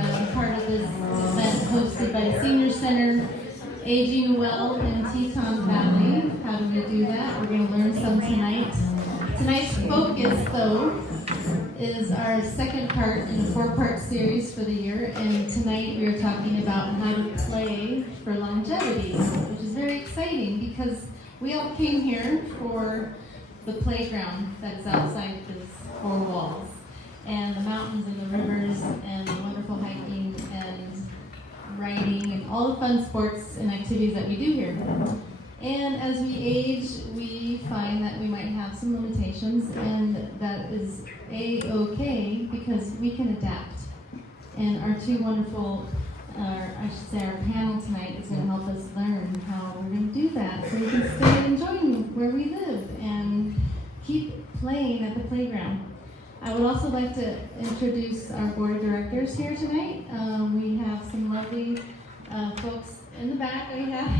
part of this event hosted by the Senior Center, Aging Well in Teton Valley. How do we do that? We're going to learn some tonight. Tonight's focus, though, is our second part in a 4-part series for the year, and tonight we are talking about how to play for longevity, which is very exciting because we all came here for the playground that is outside these 4 walls, and the mountains and the rivers and the wonderful hiking and riding and all the fun sports and activities that we do here. And as we age, we find that we might have some limitations, and that is A-okay because we can adapt. And our 2 wonderful, I should say our panel tonight is going to help us learn how we're going to do that so we can stay enjoying where we live and keep playing at the playground. I would also like to introduce our board of directors here tonight. We have some lovely folks in the back. We have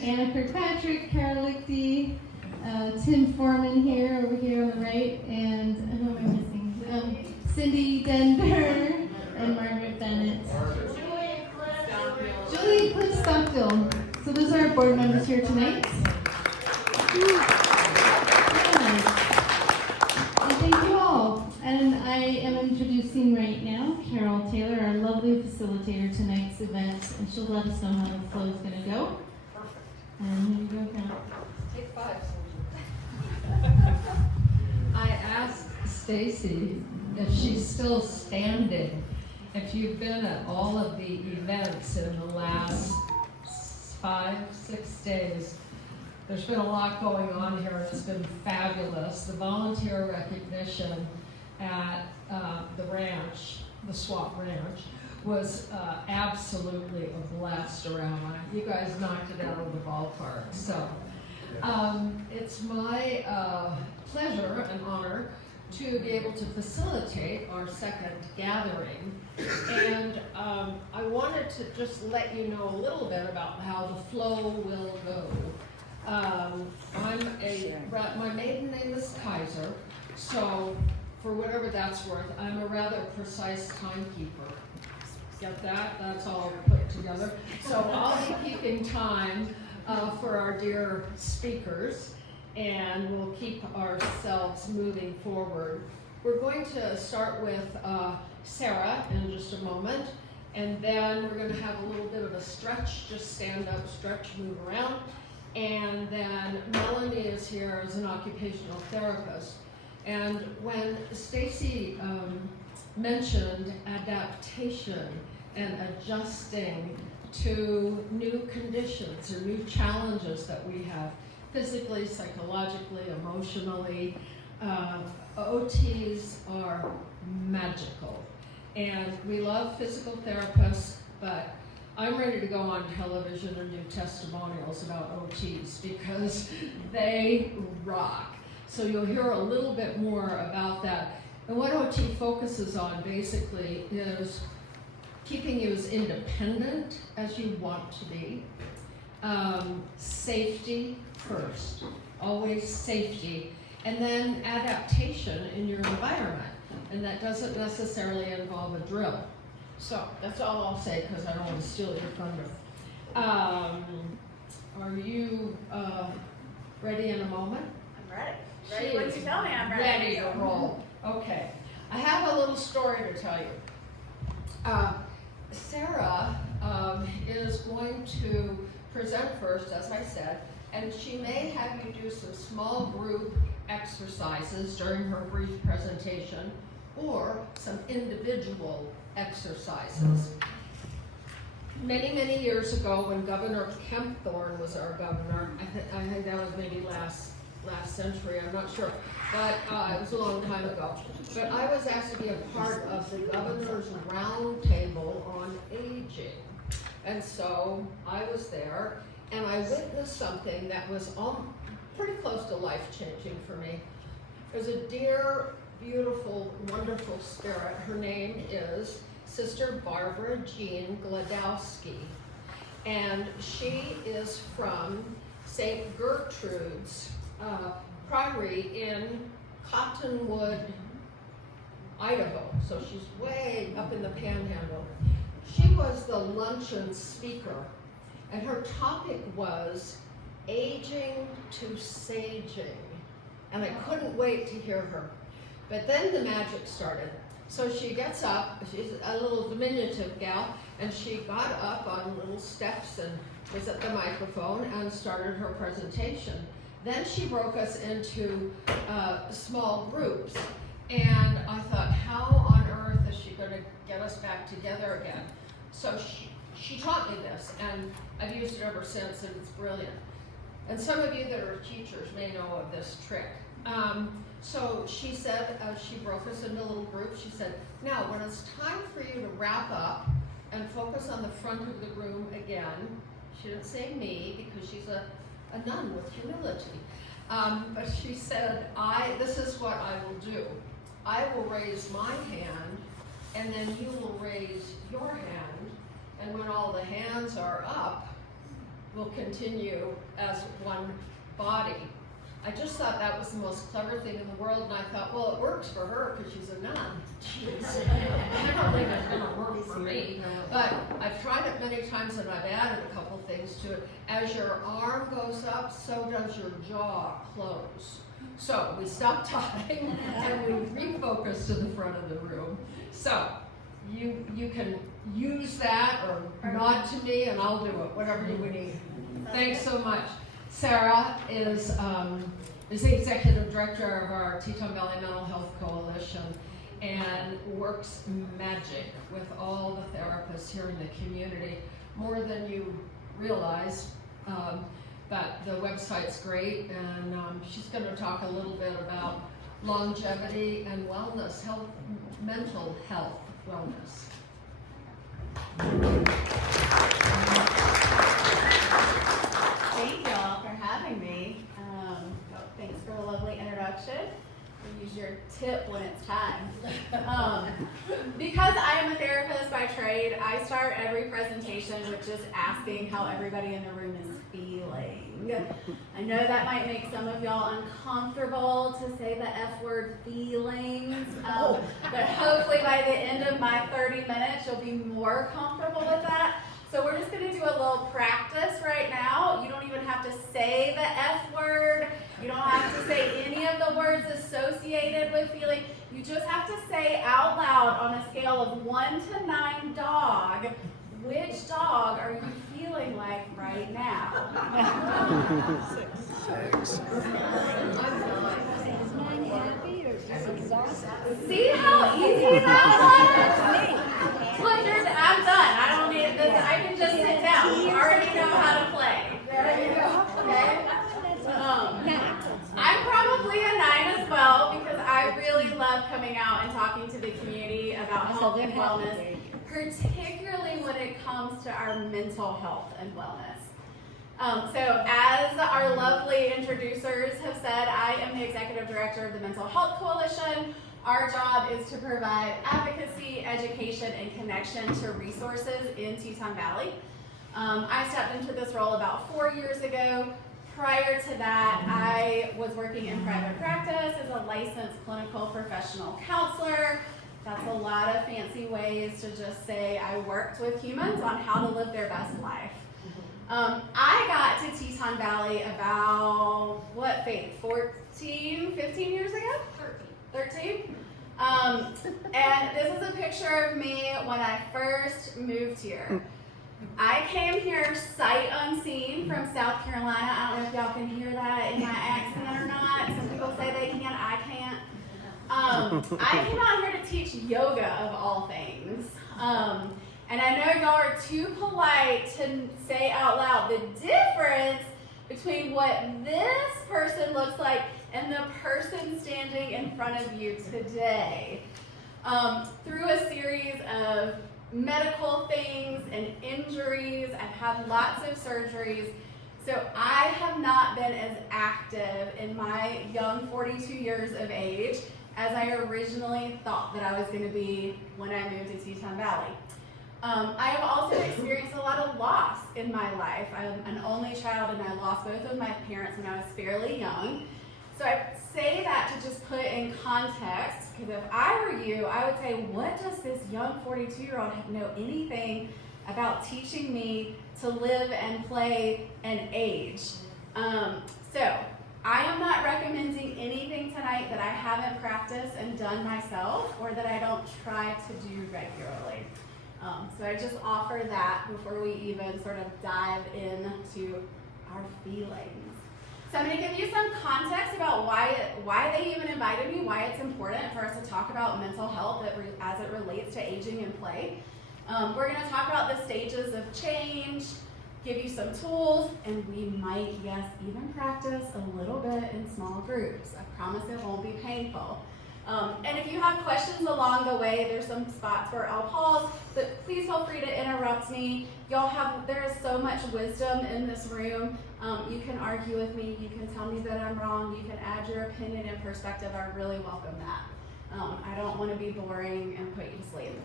Anna Kirkpatrick, Carol Lichty, Tim Foreman here, over here on the right, and who am I missing? Cindy Denver and Margaret Bennett. Julie Cliff Stockville. So those are our board members here tonight. And thank you all. And I am introducing right now Carol Taylor, our lovely facilitator tonight's event, and she'll let us know how the flow is going to go. And here you go, Carol. Take 5. I asked Stacy if she's still standing. If you've been at all of the events in the last 5-6 days, there's been a lot going on here, and it's been fabulous. The volunteer recognition at the ranch, the Swamp Ranch, was absolutely a blast around. You guys knocked it out of the ballpark. So it's my pleasure and honor to be able to facilitate our second gathering. And I wanted to just let you know a little bit about how the flow will go. My maiden name is Kaiser, so for whatever that's worth, I'm a rather precise timekeeper. Get that? That's all put together. So I'll be keeping time for our dear speakers, and we'll keep ourselves moving forward. We're going to start with Sarah in just a moment, and then we're going to have a little bit of a stretch, just stand up, stretch, move around. And then Melanie is here as an occupational therapist. And when Stacy mentioned adaptation and adjusting to new conditions or new challenges that we have, physically, psychologically, emotionally, OTs are magical. And we love physical therapists, but I'm ready to go on television and do testimonials about OTs because they rock. So you'll hear a little bit more about that. And what OT focuses on basically is keeping you as independent as you want to be. Safety first, always safety. And then adaptation in your environment. And that doesn't necessarily involve a drill. So that's all I'll say because I don't want to steal your thunder. Are you ready in a moment? I'm ready. Ready when you tell me I'm ready. Ready to roll. Okay. I have a little story to tell you. Sarah is going to present first, as I said, and she may have you do some small group exercises during her brief presentation or some individual exercises. Many, many years ago when Governor Kempthorne was our governor, I think that was maybe last century, I'm not sure, but it was a long time ago. But I was asked to be a part of the governor's roundtable on aging. And so I was there, and I witnessed something that was pretty close to life-changing for me. There's a dear, beautiful, wonderful spirit. Her name is Sister Barbara Jean Gladowski, and she is from St. Gertrude's Priory in Cottonwood, Idaho, so she's way up in the panhandle. She was the luncheon speaker, and her topic was aging to saging, and I couldn't wait to hear her. But then the magic started. So she gets up, she's a little diminutive gal, and she got up on little steps and was at the microphone and started her presentation. Then she broke us into small groups, and I thought, how on earth is she going to get us back together again? So she taught me this, and I've used it ever since, and it's brilliant. And some of you that are teachers may know of this trick. So she said, she broke us into little groups. She said, now when it's time for you to wrap up and focus on the front of the room again, she didn't say me because she's a nun with humility. But she said, this is what I will do. I will raise my hand, and then you will raise your hand, and when all the hands are up, we'll continue as one body. I just thought that was the most clever thing in the world, and I thought, well, it works for her because she's a nun. Jeez. I don't think it's going to work for me. But I've tried it many times, and I've added a couple things to it. As your arm goes up, so does your jaw close. So we stopped talking, and we refocused to the front of the room. So you can use that or nod to me, and I'll do it, whatever you need. Thanks so much. Sarah is the executive director of our Teton Valley Mental Health Coalition and works magic with all the therapists here in the community, more than you realize. But the website's great, and she's going to talk a little bit about longevity and wellness, mental health wellness. Thank y'all for having me. Thanks for the lovely introduction. We use your tip when it's time. Because I am a therapist by trade, I start every presentation with just asking how everybody in the room is feeling. I know that might make some of y'all uncomfortable to say the F word, feelings, but hopefully by the end of my 30 minutes, you'll be more comfortable with that. So we're just going to do a little practice right now. You don't even have to say the F word. You don't have to say any of the words associated with feeling. You just have to say out loud on a scale of 1 to 9 dog, which dog are you feeling like right now? 6. See how easy that was? Look, I'm done. I don't need this. I can just sit down. You already know how to play. There you go. Okay? I'm probably a 9 as well because I really love coming out and talking to the community about health and wellness, particularly when it comes to our mental health and wellness. So as our lovely introducers have said, I am the executive director of the Mental Health Coalition. Our job is to provide advocacy, education, and connection to resources in Teton Valley. I stepped into this role about 4 years ago. Prior to that, I was working in private practice as a licensed clinical professional counselor. That's a lot of fancy ways to just say I worked with humans on how to live their best life. I got to Teton Valley about, 15 years ago? 13. And this is a picture of me when I first moved here. I came here sight unseen from South Carolina. I don't know if y'all can hear that in my accent or not. Some people say they can, I can't. I came out here to teach yoga of all things. And I know y'all are too polite to say out loud the difference between what this person looks like and the person standing in front of you today. Through a series of medical things and injuries, I've had lots of surgeries, so I have not been as active in my young 42 years of age as I originally thought that I was going to be when I moved to Teton Valley. I have also experienced a lot of loss in my life. I'm an only child and I lost both of my parents when I was fairly young. So I say that to just put in context, Because if I were you, I would say, what does this young 42-year-old know anything about teaching me to live and play and age? So I am not recommending anything tonight that I haven't practiced and done myself or that I don't try to do regularly. So I just offer that before we even sort of dive into our feelings. So I'm going to give you some context about why they even invited me, why it's important for us to talk about mental health as it relates to aging and play. We're going to talk about the stages of change, give you some tools, and we might, yes, even practice a little bit in small groups. I promise it won't be painful. And if you have questions along the way, there's some spots where I'll pause, but please feel free to interrupt me. There is so much wisdom in this room. You can argue with me, you can tell me that I'm wrong, you can add your opinion and perspective. I really welcome that. I don't want to be boring and put you to sleep.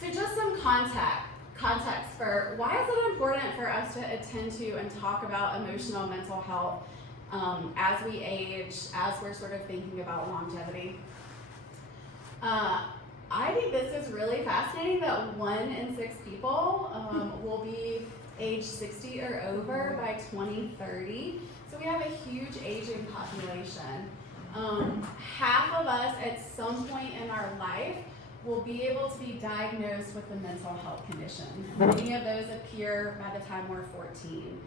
So just some context for why is it important for us to attend to and talk about emotional mental health as we age, as we're sort of thinking about longevity. I think this is really fascinating that 1 in 6 people will be age 60 or over by 2030. So we have a huge aging population. Half of us at some point in our life will be able to be diagnosed with a mental health condition. Many of those appear by the time we're 14.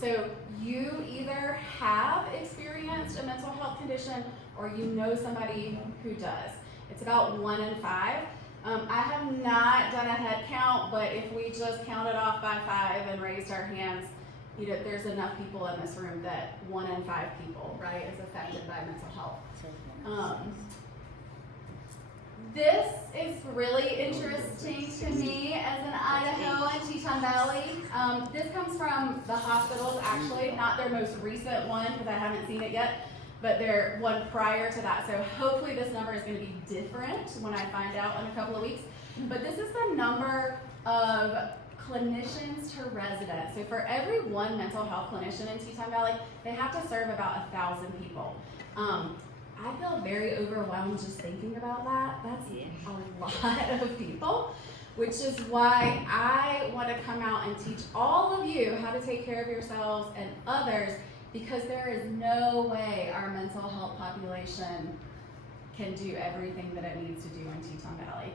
So you either have experienced a mental health condition or you know somebody who does. It's about 1 in 5. I have not done a head count, but if we just counted off by 5 and raised our hands, there's enough people in this room that 1 in 5 people, right, is affected by mental health. This is really interesting to me as an Idaho and Teton Valley. This comes from the hospitals, actually, not their most recent one because I haven't seen it yet, but their one prior to that. So hopefully this number is going to be different when I find out in a couple of weeks. But this is the number of clinicians to residents. So for every one mental health clinician in Teton Valley, they have to serve about 1,000 people. I feel very overwhelmed just thinking about that. That's a lot of people, which is why I want to come out and teach all of you how to take care of yourselves and others, because there is no way our mental health population can do everything that it needs to do in Teton Valley.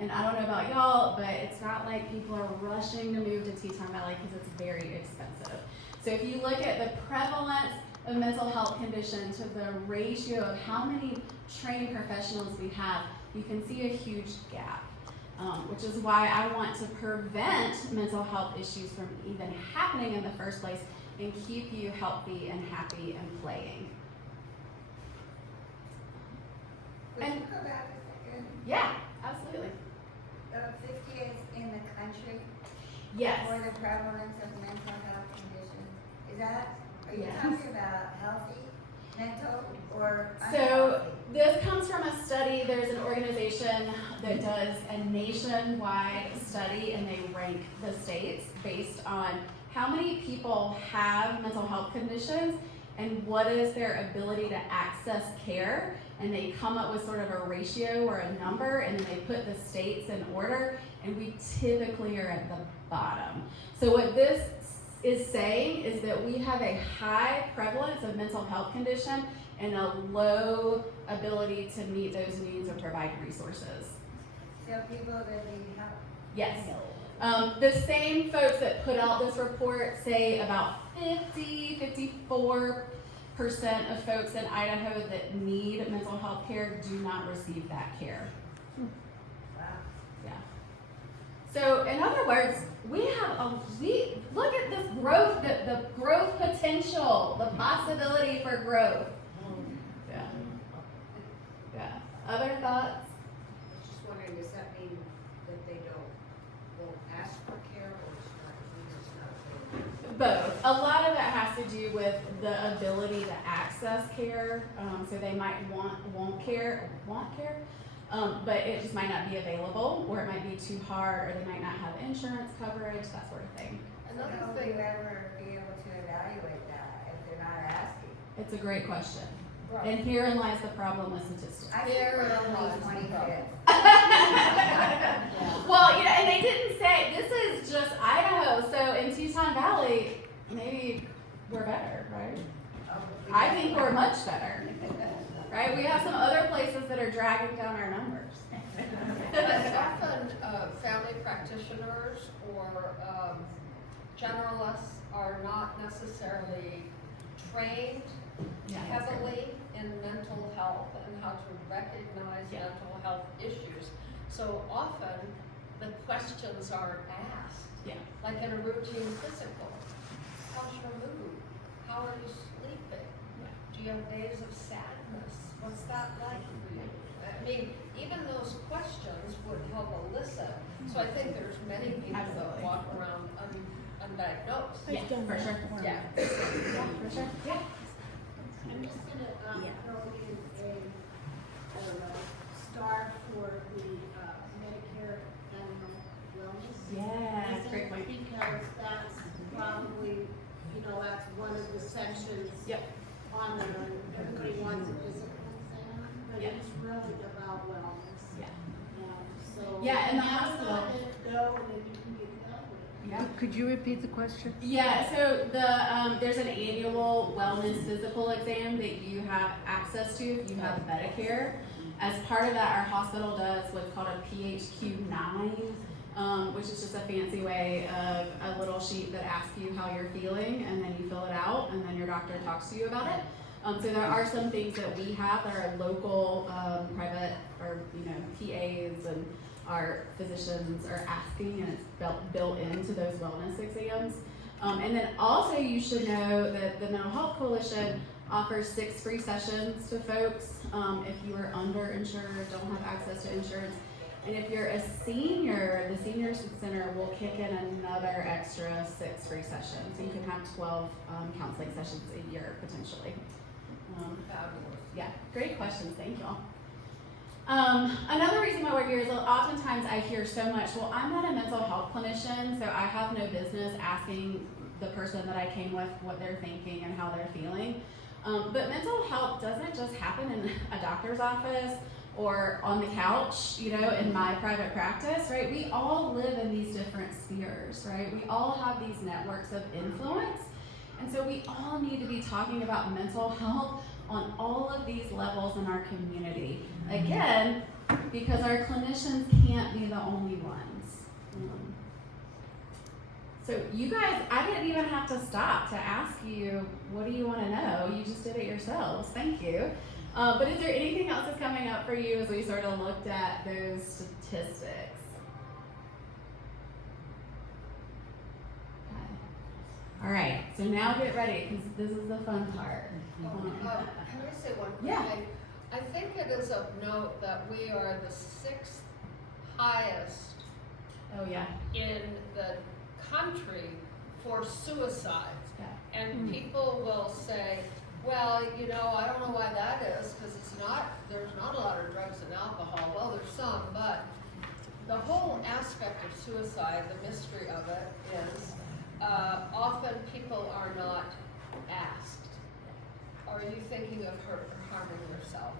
And I don't know about y'all, but it's not like people are rushing to move to Teton Valley because it's very expensive. So if you look at the prevalence of mental health condition to the ratio of how many trained professionals we have, you can see a huge gap, which is why I want to prevent mental health issues from even happening in the first place and keep you healthy and happy and playing. Would you go back a second? Yeah, absolutely. 50 is in the country Yes. for the prevalence of mental health conditions. Are you Yes. talking about healthy, mental, or So unhealthy? this comes from a study. There's an organization that does a nationwide study, and they rank the states based on how many people have mental health conditions and what is their ability to access care. And they come up with sort of a ratio or a number, and then they put the states in order, and we typically are at the bottom. So what this is saying is that we have a high prevalence of mental health condition and a low ability to meet those needs or provide resources. So people that need help. Yes. The same folks that put out this report say about 54% of folks in Idaho that need mental health care do not receive that care. Wow. Yeah. So in other words, we look at this growth, the growth potential, the possibility for growth. Yeah. Yeah. Other thoughts? Just wondering, does that mean that they won't ask for care, or it's not Both. A lot of it has to do with the ability to access care. So they might want care, but it just might not be available, or it might be too hard, or they might not have insurance coverage, that sort of thing. How will you ever be able to evaluate that if they're not asking? It's a great question. Right. And herein lies the problem with statistics. I Here think we're it only lies. 25th. Well, you know, and they didn't say, this is just Idaho, so in Teton Valley, maybe we're better, right? I think we're much better, right? We have some other places that are dragging down our numbers. Often, family practitioners or generalists are not necessarily trained heavily in mental health and how to recognize mental health issues. So often, the questions aren't asked. Yeah. Like in a routine physical. How's your mood? How are you sleeping? Do you have days of sadness? What's that like for you? I mean, even those questions would help elicit. So I think there's many people that walk around undiagnosed. Yeah, for sure. Yeah. Yeah, for sure. Yeah. I'm just gonna, throw in a, I don't know, star for the, Medicare annual wellness. Yeah, great point. Because that's probably, that's one of the sections Yep. on there, and everybody wants a physical exam, but Yeah. it's really about wellness. Yeah. So. Yeah, and the have hospital. fun and go, and then you can get done with it. Yeah. Could you repeat the question? Yeah, so there's an annual wellness physical exam that you have access to if you have Medicare. As part of that, our hospital does what's called a PHQ-9, which is just a fancy way of a little sheet that asks you how you're feeling, and then you fill it out, and then your doctor talks to you about it. So there are some things that we have that are local, private, or PAs and our physicians are asking, and it's built into those wellness exams. And then also you should know that the Mental Health Coalition offers 6 free sessions to folks if you are underinsured, don't have access to insurance. And if you're a senior, the Senior Center will kick in another extra 6 free sessions. So you can have 12 counseling sessions a year potentially. Fabulous. Yeah, great questions, thank y'all. Another reason why we're here is oftentimes I hear so much, well, I'm not a mental health clinician, so I have no business asking the person that I came with what they're thinking and how they're feeling. But mental health doesn't just happen in a doctor's office or on the couch, in my private practice, right? We all live in these different spheres, right? We all have these networks of influence. And so we all need to be talking about mental health on all of these levels in our community. Again, because our clinicians can't be the only ones. So you guys, I didn't even have to stop to ask you, what do you want to know? You just did it yourselves. Thank you. But is there anything else that's coming up for you as we sort of looked at those statistics? All right, so now get ready, because this is the fun part. Can I say one quick Yeah. thing? I think it is of note that we are the 6th highest Oh yeah. in the country for suicides. Yeah. And people will say, well, I don't know why that is, because there's not a lot of drugs and alcohol. Well, there's some, but the whole aspect of suicide, the mystery of it is, often people are not asked, are you thinking of harming yourself?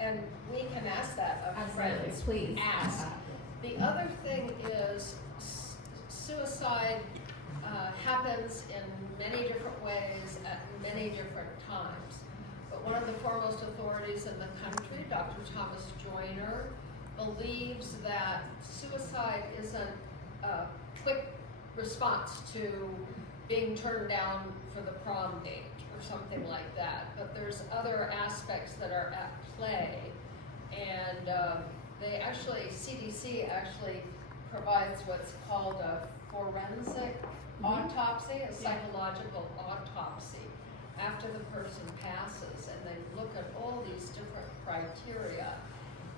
And we can ask that of Absolutely, friends. please. Ask. The other thing is suicide happens in many different ways at many different times. But one of the foremost authorities in the country, Dr. Thomas Joyner, believes that suicide isn't a quick response to being turned down for the prom date or something like that. But there's other aspects that are at play. And CDC actually provides what's called a forensic autopsy, a psychological autopsy, after the person passes, and they look at all these different criteria.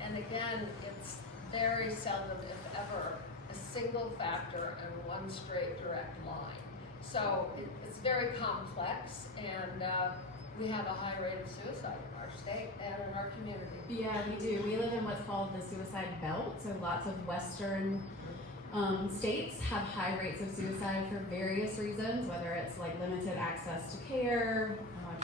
And again, it's very seldom, if ever, a single factor and one straight direct line. So it's very complex, and we have a high rate of suicide in our state and in our community. Yeah, we do. We live in what's called the suicide belt, so lots of Western states have high rates of suicide for various reasons, whether it's like limited access to care,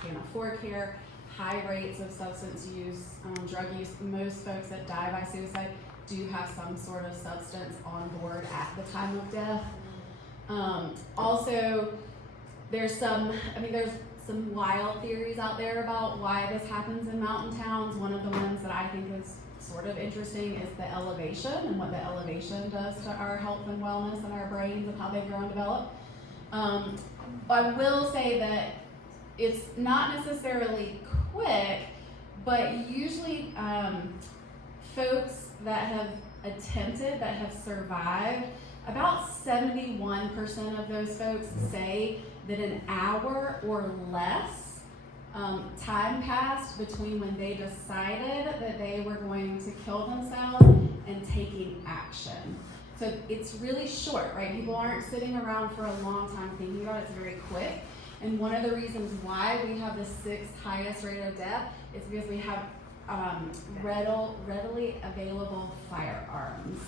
can't afford care, high rates of substance use, drug use. Most folks that die by suicide do have some sort of substance on board at the time of death. Also, there's some wild theories out there about why this happens in mountain towns. One of the ones that I think is sort of interesting is the elevation and what the elevation does to our health and wellness and our brains and how they grow and develop. I will say that it's not necessarily quick, but usually folks that have attempted, that have survived, about 71% of those folks say that an hour or less time passed between when they decided that they were going to kill themselves and taking action. So it's really short, right? People aren't sitting around for a long time thinking about it. It's very quick. And one of the reasons why we have the 6th highest rate of death is because we have readily available firearms,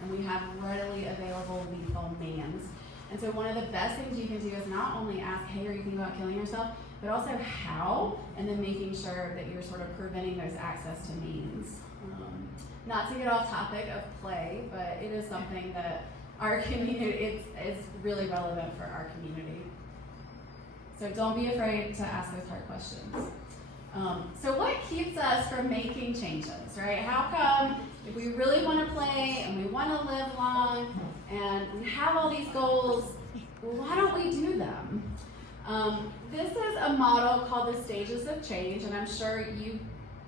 and we have readily available lethal means. And so one of the best things you can do is not only ask, hey, are you thinking about killing yourself, but also how, and then making sure that you're sort of preventing those access to means. Not to get off topic of play, but it is something that our community, it's really relevant for our community. So don't be afraid to ask those hard questions. So what keeps us from making changes, right? How come if we really want to play and we want to live long and we have all these goals, why don't we do them? This is a model called the stages of change, and I'm sure you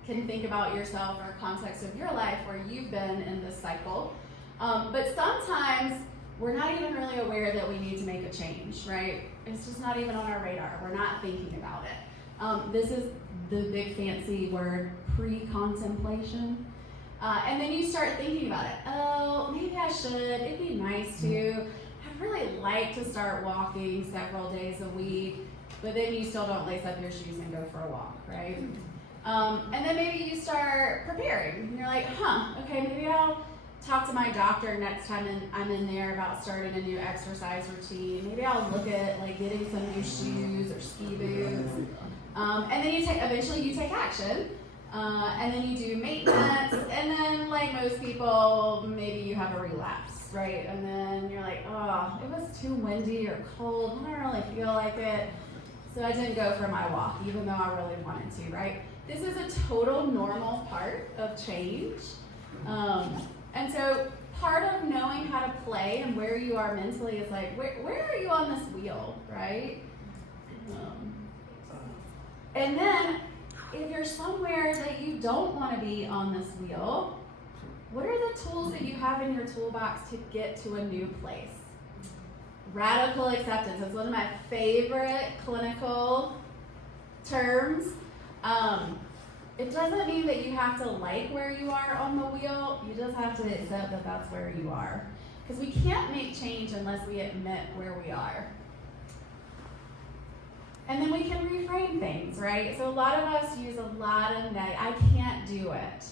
can think about yourself or context of your life where you've been in this cycle. But sometimes we're not even really aware that we need to make a change, right? It's just not even on our radar. We're not thinking about it. This is the big fancy word, pre-contemplation. And then you start thinking about it. Oh, maybe I should. It'd be nice to. I'd really like to start walking several days a week, but then you still don't lace up your shoes and go for a walk, right? And then maybe you start preparing. And you're like, okay, maybe I'll talk to my doctor next time I'm in there about starting a new exercise routine. Maybe I'll look at like getting some new shoes or ski boots. And then eventually you take action. And then you do maintenance. And then like most people, maybe you have a relapse, right? And then you're like, oh, it was too windy or cold. I don't really feel like it. So I didn't go for my walk, even though I really wanted to, right? This is a total normal part of change. And so part of knowing how to play and where you are mentally is like, where are you on this wheel, right? And then if you're somewhere that you don't want to be on this wheel, what are the tools that you have in your toolbox to get to a new place? Radical acceptance. It's one of my favorite clinical terms. It doesn't mean that you have to like where you are on the wheel. You just have to accept that that's where you are. Because we can't make change unless we admit where we are. And then we can reframe things, right? So a lot of us use a lot of I can't do it.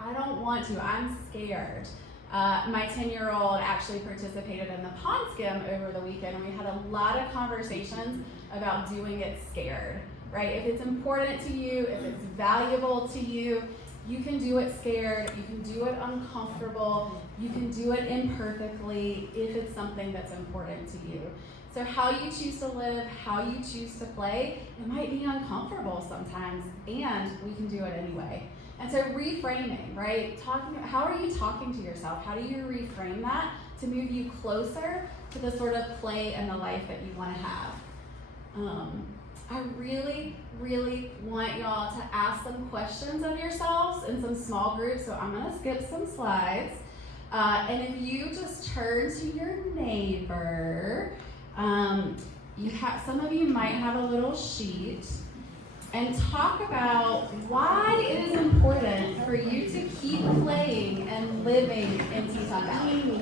I don't want to. I'm scared. My 10-year-old actually participated in the pond skim over the weekend, and we had a lot of conversations about doing it scared, right? If it's important to you, if it's valuable to you, you can do it scared, you can do it uncomfortable, you can do it imperfectly if it's something that's important to you. So how you choose to live, how you choose to play, it might be uncomfortable sometimes, and we can do it anyway. And so reframing, right? How are you talking to yourself? How do you reframe that to move you closer to the sort of play and the life that you want to have? I really, really want y'all to ask some questions of yourselves in some small groups. So I'm going to skip some slides. And if you just turn to your neighbor, some of you might have a little sheet, and talk about why it is important for you to keep playing and living in Teton Valley.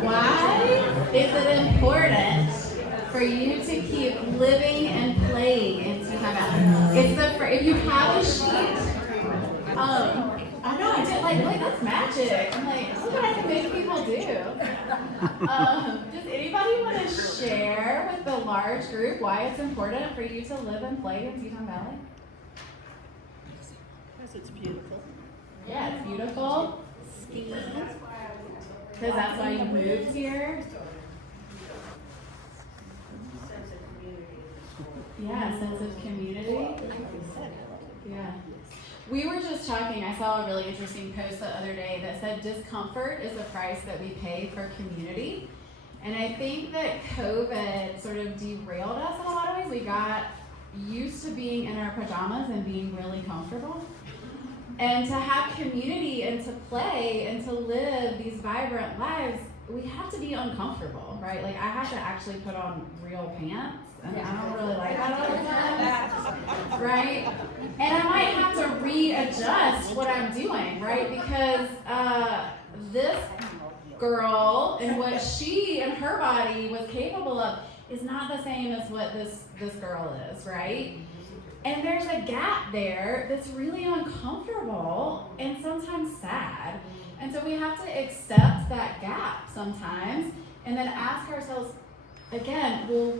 Why is it important for you to keep living and playing in Teton Teton Valley. It's if you have a sheet, I know, I did like, that's magic. I'm like, look what I can make people do. Does anybody want to share with the large group why it's important for you to live and play in Teton Valley? Because it's beautiful. Yeah, it's beautiful. Ski. Because that's why you moved here. Sense of community in the school. Yeah, sense of community. Yeah. We were just talking, I saw a really interesting post the other day that said discomfort is the price that we pay for community. And I think that COVID sort of derailed us in a lot of ways. We got used to being in our pajamas and being really comfortable. And to have community and to play and to live these vibrant lives, we have to be uncomfortable, right? Like I have to actually put on real pants, and I don't really like that all the time, right? And I might have to readjust what I'm doing, right? Because this girl and what she and her body was capable of is not the same as what this girl is, right? And there's a gap there that's really uncomfortable and sometimes sad. And so we have to accept that gap sometimes and then ask ourselves again, well,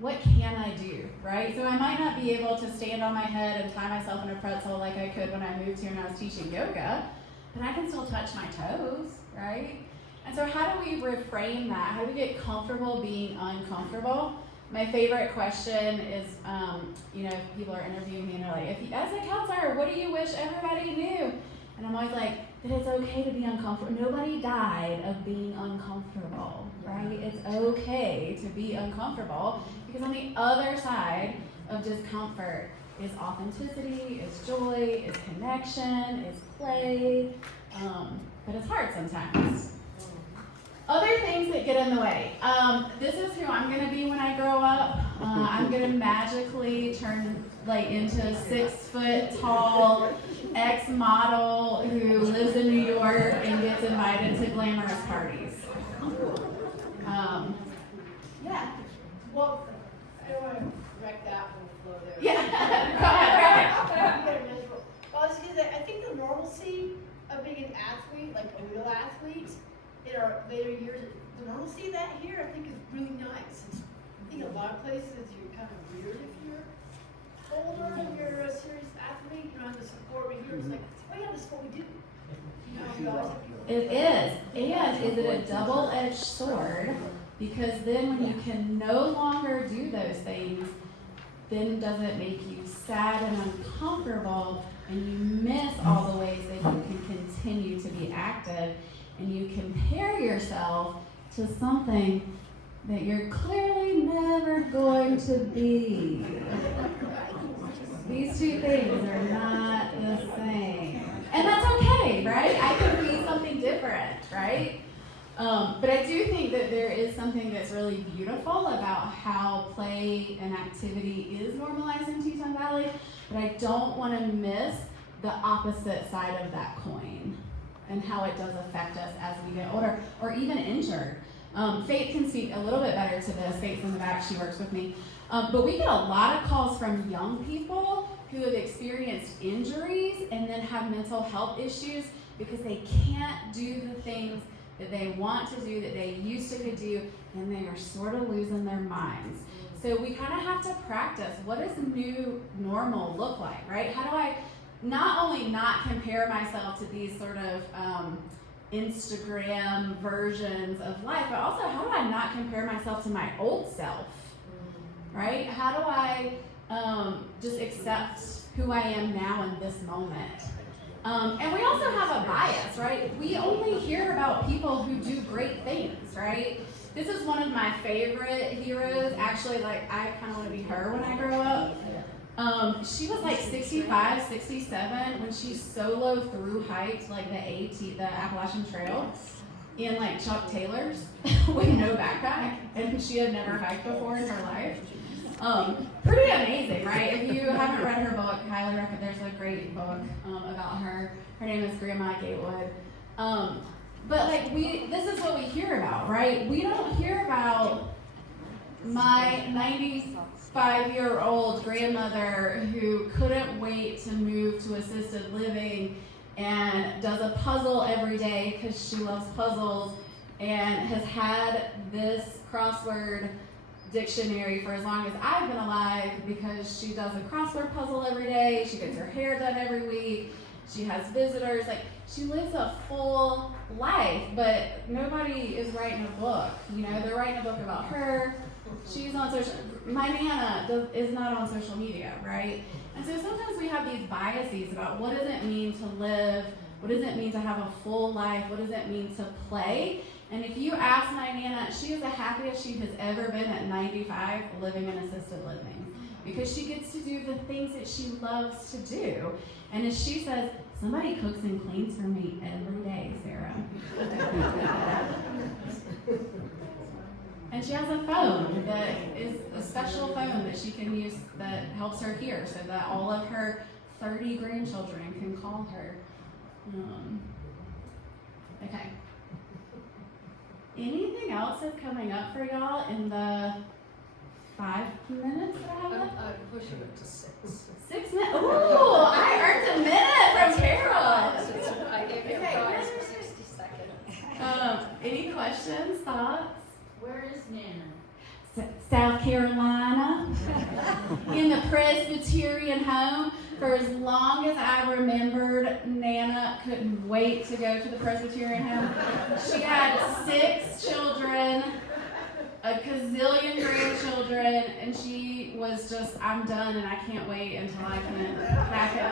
what can I do, right? So I might not be able to stand on my head and tie myself in a pretzel like I could when I moved here and I was teaching yoga, but I can still touch my toes, right? And so how do we reframe that? How do we get comfortable being uncomfortable? My favorite question is, if people are interviewing me and they're like, as a counselor, what do you wish everybody knew? And I'm always like, that it's okay to be uncomfortable. Nobody died of being uncomfortable, right? It's okay to be uncomfortable because on the other side of discomfort is authenticity, is joy, is connection, is play, but it's hard sometimes. Other things that get in the way. This is who I'm going to be when I grow up. I'm going to magically turn into a 6 foot tall ex-model who lives in New York and gets invited to glamorous parties. Yeah. Well, I don't want to wreck that whole flow there. Yeah. Go ahead. Well, I was gonna say, I think the normalcy of being an athlete, like a real athlete, in our later years, the normalcy of that here, I think is really nice. I think a lot of places you're kind of weird if you're older and you're a serious athlete, you don't have the support, but here it's like, oh yeah, this is what we do. You know, you always have people. It is. And is it a double-edged sword? Because then when you can no longer do those things, then does it make you sad and uncomfortable and you miss all the ways that you can continue to be active and you compare yourself to something that you're clearly never going to be. These two things are not the same. And that's okay, right? I can be something different, right? But I do think that there is something that's really beautiful about how play and activity is normalized in Teton Valley, but I don't want to miss the opposite side of that coin and how it does affect us as we get older or even injured. Faith can speak a little bit better to this. Faith's in the back, she works with me. But we get a lot of calls from young people who have experienced injuries and then have mental health issues because they can't do the things that they want to do, that they used to could do, and they are sort of losing their minds. So we kind of have to practice, what does new normal look like, right? How do I not only not compare myself to these sort of Instagram versions of life, but also how do I not compare myself to my old self, right? How do I just accept who I am now in this moment? And we also have a bias, right? We only hear about people who do great things, right? This is one of my favorite heroes. Actually, like, I kind of want to be her when I grow up. She was like 65, 67 when she solo through hiked like the Appalachian Trail in like Chuck Taylor's with no backpack, and she had never hiked before in her life. Pretty amazing, right? If you haven't read her book, highly recommend. There's a great book about her. Her name is Grandma Gatewood. But like this is what we hear about, right? We don't hear about my 95-year-old grandmother who couldn't wait to move to assisted living and does a puzzle every day because she loves puzzles and has had this crossword dictionary for as long as I've been alive because she does a crossword puzzle every day, she gets her hair done every week, she has visitors, like she lives a full life, but nobody is writing a book, you know, they're writing a book about her. She's on social, my Nana is not on social media, right? And so sometimes we have these biases about what does it mean to live, what does it mean to have a full life, what does it mean to play? And if you ask my Nana, she is the happiest she has ever been at 95 living in assisted living because she gets to do the things that she loves to do. And as she says, somebody cooks and cleans for me every day, Sarah. And she has a phone that is a special phone that she can use that helps her hear so that all of her 30 grandchildren can call her. Okay. Anything else that's coming up for y'all in the 5 minutes that I have left? I'm pushing it to 6. 6 minutes? Ooh, I earned a minute from Carol. I gave you a prize for 60 seconds. Any questions, thoughts? Where is Nana? South Carolina, in the Presbyterian home. For as long as I remembered, Nana couldn't wait to go to the Presbyterian home. She had 6 children, a gazillion grandchildren, and she was just, I'm done and I can't wait until I can pack it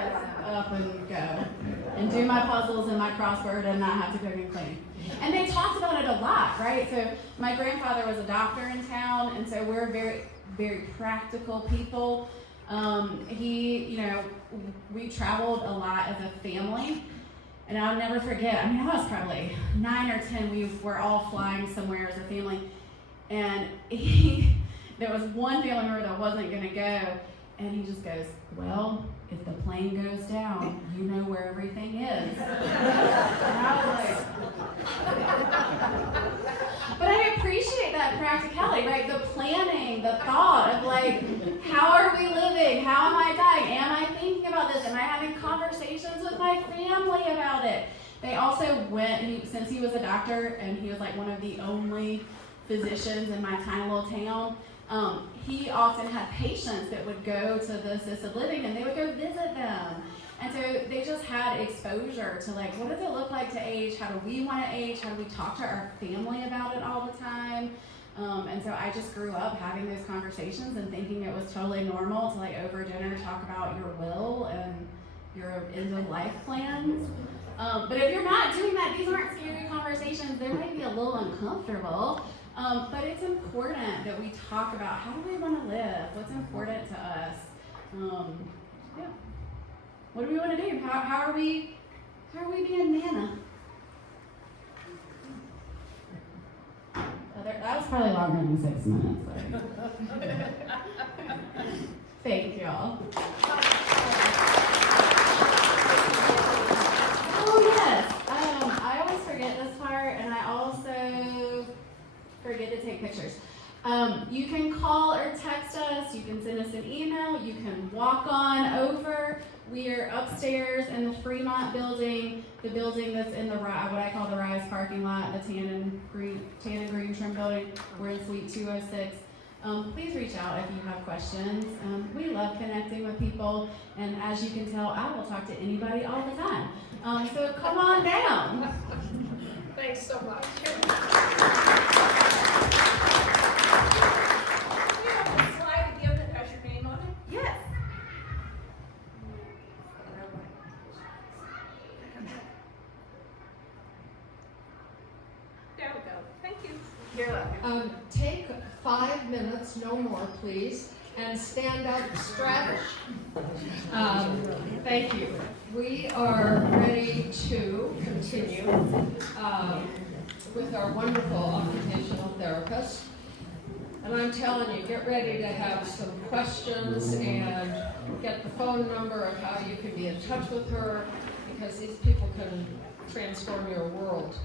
up and go and do my puzzles and my crossword and not have to cook and clean. And they talked about it a lot, right? So my grandfather was a doctor in town, and so we're very, very practical people. We traveled a lot as a family, and I'll never forget, I was probably 9 or 10, we were all flying somewhere as a family, and there was one family member that wasn't gonna go, and he just goes, well, if the plane goes down, you know where everything is. And I was like, but I appreciate that practicality, right? The planning, the thought of like, how are we living? How am I dying? Am I thinking about this? Am I having conversations with my family about it? They also went, since he was a doctor and he was like one of the only physicians in my tiny little town, he often had patients that would go to the assisted living and they would go visit them. And so they just had exposure to like, what does it look like to age? How do we want to age? How do we talk to our family about it all the time? And so I just grew up having those conversations and thinking it was totally normal to like over dinner talk about your will and your end of life plans. But if you're not doing that, these aren't scary conversations. They might be a little uncomfortable. But it's important that we talk about how do we want to live? What's important to us? Yeah. What do we want to do? How are we being Nana? That was probably longer than 6 minutes. Thank y'all. Oh yes. I always forget this part, and I also forget to take pictures. You can call or text us, you can send us an email, you can walk on over. We are upstairs in the Fremont building, the building that's in the what I call the Rise parking lot, the tan and green trim building. We're in suite 206. Please reach out if you have questions. We love connecting with people, and as you can tell, I will talk to anybody all the time. So come on down. Thanks so much. Yes. There we go. Thank you. You're welcome. Take 5 minutes, no more, please, and stand up, stretch. Thank you. We are ready to continue with our wonderful occupational therapist. And I'm telling you, get ready to have some questions and get the phone number of how you can be in touch with her, because these people can transform your world.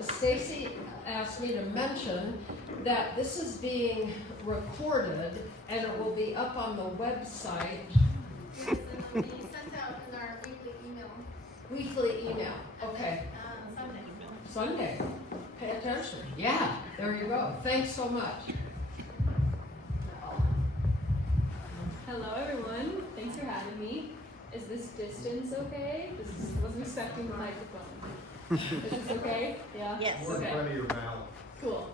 Stacy asked me to mention that this is being recorded and it will be up on the website. Yes, and it'll be sent out in our Weekly email, okay. Sunday. Sunday, pay attention. Yeah, there you go. Thanks so much. Hello everyone, thanks for having me. Is this distance okay? Wasn't expecting the microphone. Is this okay? Yeah? Yes. We're in Okay. front of your mouth. Cool.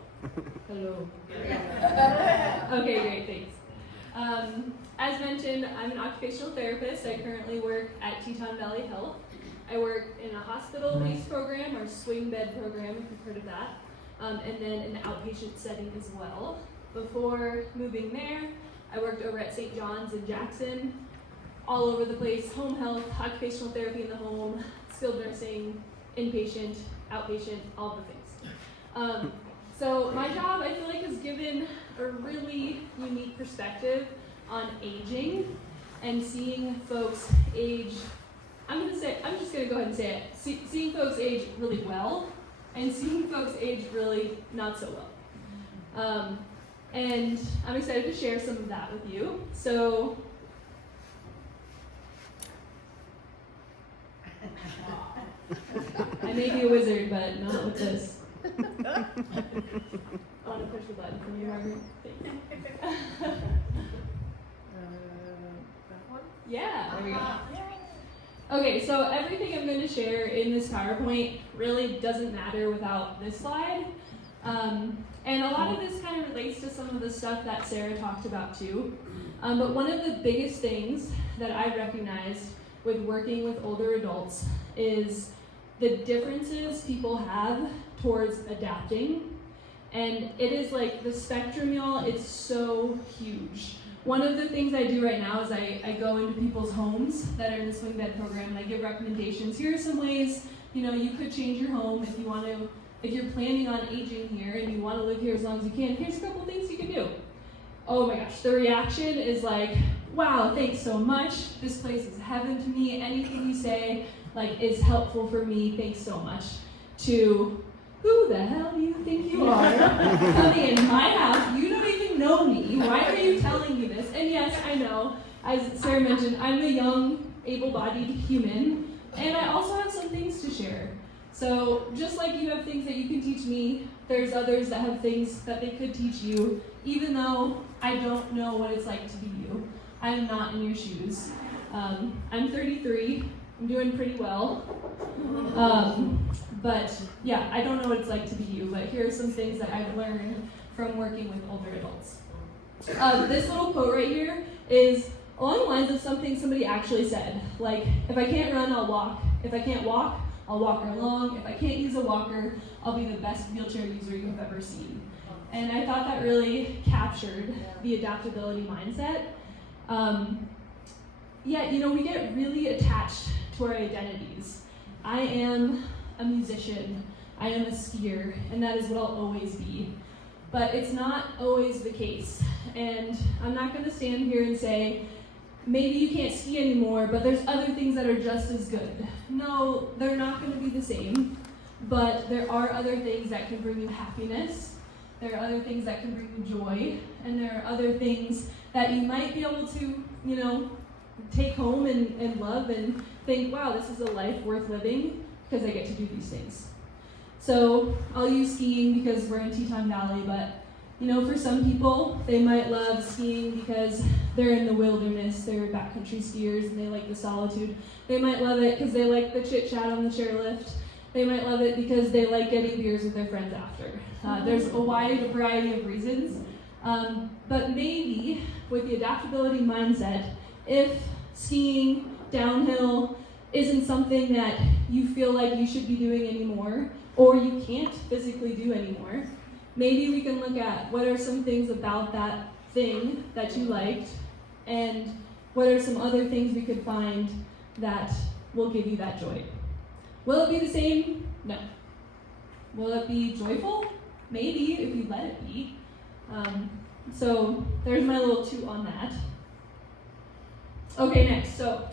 Hello. Yeah. Okay, great, thanks. As mentioned, I'm an occupational therapist. I currently work at Teton Valley Health. I work in a hospital-based program or swing bed program, if you've heard of that, and then in the outpatient setting as well. Before moving there, I worked over at St. John's in Jackson, all over the place, home health, occupational therapy in the home, skilled nursing, inpatient, outpatient, all the things. So my job, I feel like, has given a really unique perspective on aging and seeing folks age. I'm just gonna go ahead and say it. Seeing folks age really well and seeing folks age really not so well. And I'm excited to share some of that with you. So, I may be a wizard, but not with this. I want to push the button from you, Margaret. Thanks. Yeah, there we go. Okay, so everything I'm going to share in this PowerPoint really doesn't matter without this slide. And a lot of this kind of relates to some of the stuff that Sarah talked about too. But one of the biggest things that I recognized with working with older adults is the differences people have towards adapting. And it is like the spectrum, y'all, it's so huge. One of the things I do right now is I go into people's homes that are in the swing bed program and I give recommendations. Here are some ways, you could change your home if you want to, if you're planning on aging here and you want to live here as long as you can. Here's a couple things you can do. Oh my gosh, the reaction is like, wow, thanks so much. This place is heaven to me. Anything you say, is helpful for me. Thanks so much. To, who the hell do you think you are? Coming in my house, you don't even know me. Why are you telling me this? And yes, I know, as Sarah mentioned, I'm a young, able-bodied human, and I also have some things to share. So just like you have things that you can teach me, there's others that have things that they could teach you, even though I don't know what it's like to be you. I'm not in your shoes. I'm 33. I'm doing pretty well. But yeah, I don't know what it's like to be you, but here are some things that I've learned from working with older adults. This little quote right here is along the lines of something somebody actually said. Like, if I can't run, I'll walk. If I can't walk, I'll walk along. If I can't use a walker, I'll be the best wheelchair user you've ever seen. And I thought that really captured the adaptability mindset. We get really attached to our identities. I am a musician, I am a skier, and that is what I'll always be. But it's not always the case. And I'm not gonna stand here and say, maybe you can't ski anymore, but there's other things that are just as good. No, they're not gonna be the same, but there are other things that can bring you happiness. There are other things that can bring you joy, and there are other things that you might be able to, take home and love and think, wow, this is a life worth living because I get to do these things. So I'll use skiing because we're in Teton Valley, but for some people, they might love skiing because they're in the wilderness, they're backcountry skiers and they like the solitude. They might love it because they like the chit chat on the chairlift. They might love it because they like getting beers with their friends after. There's a wide variety of reasons, but maybe with the adaptability mindset, if skiing downhill isn't something that you feel like you should be doing anymore, or you can't physically do anymore, maybe we can look at what are some things about that thing that you liked, and what are some other things we could find that will give you that joy. Will it be the same? No. Will it be joyful? Maybe, if you let it be. So there's my little 2 on that. Okay, next. So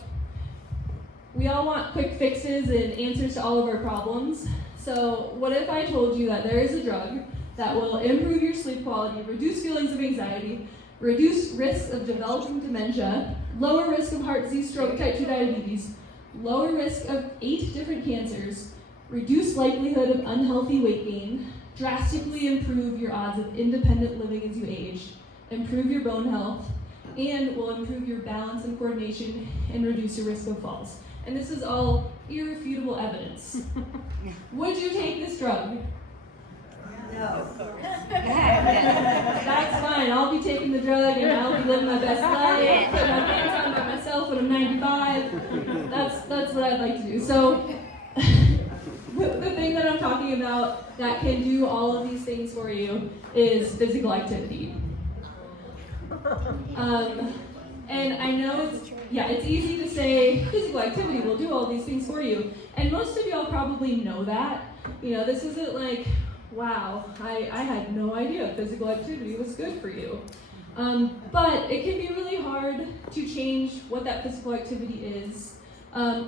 we all want quick fixes and answers to all of our problems. So what if I told you that there is a drug that will improve your sleep quality, reduce feelings of anxiety, reduce risk of developing dementia, lower risk of heart disease, stroke, type 2 diabetes, lower risk of 8 different cancers, reduce likelihood of unhealthy weight gain, drastically improve your odds of independent living as you age, improve your bone health, and will improve your balance and coordination and reduce your risk of falls. And this is all irrefutable evidence. Would you take this drug? No. That's fine. I'll be taking the drug and I'll be living my best life, putting my pants on by myself when I'm 95. That's what I'd like to do. So the thing that I'm talking about that can do all of these things for you is physical activity. And I know it's easy to say physical activity will do all these things for you. And most of y'all probably know that. You know, this isn't like, wow, I had no idea physical activity was good for you. But it can be really hard to change what that physical activity is.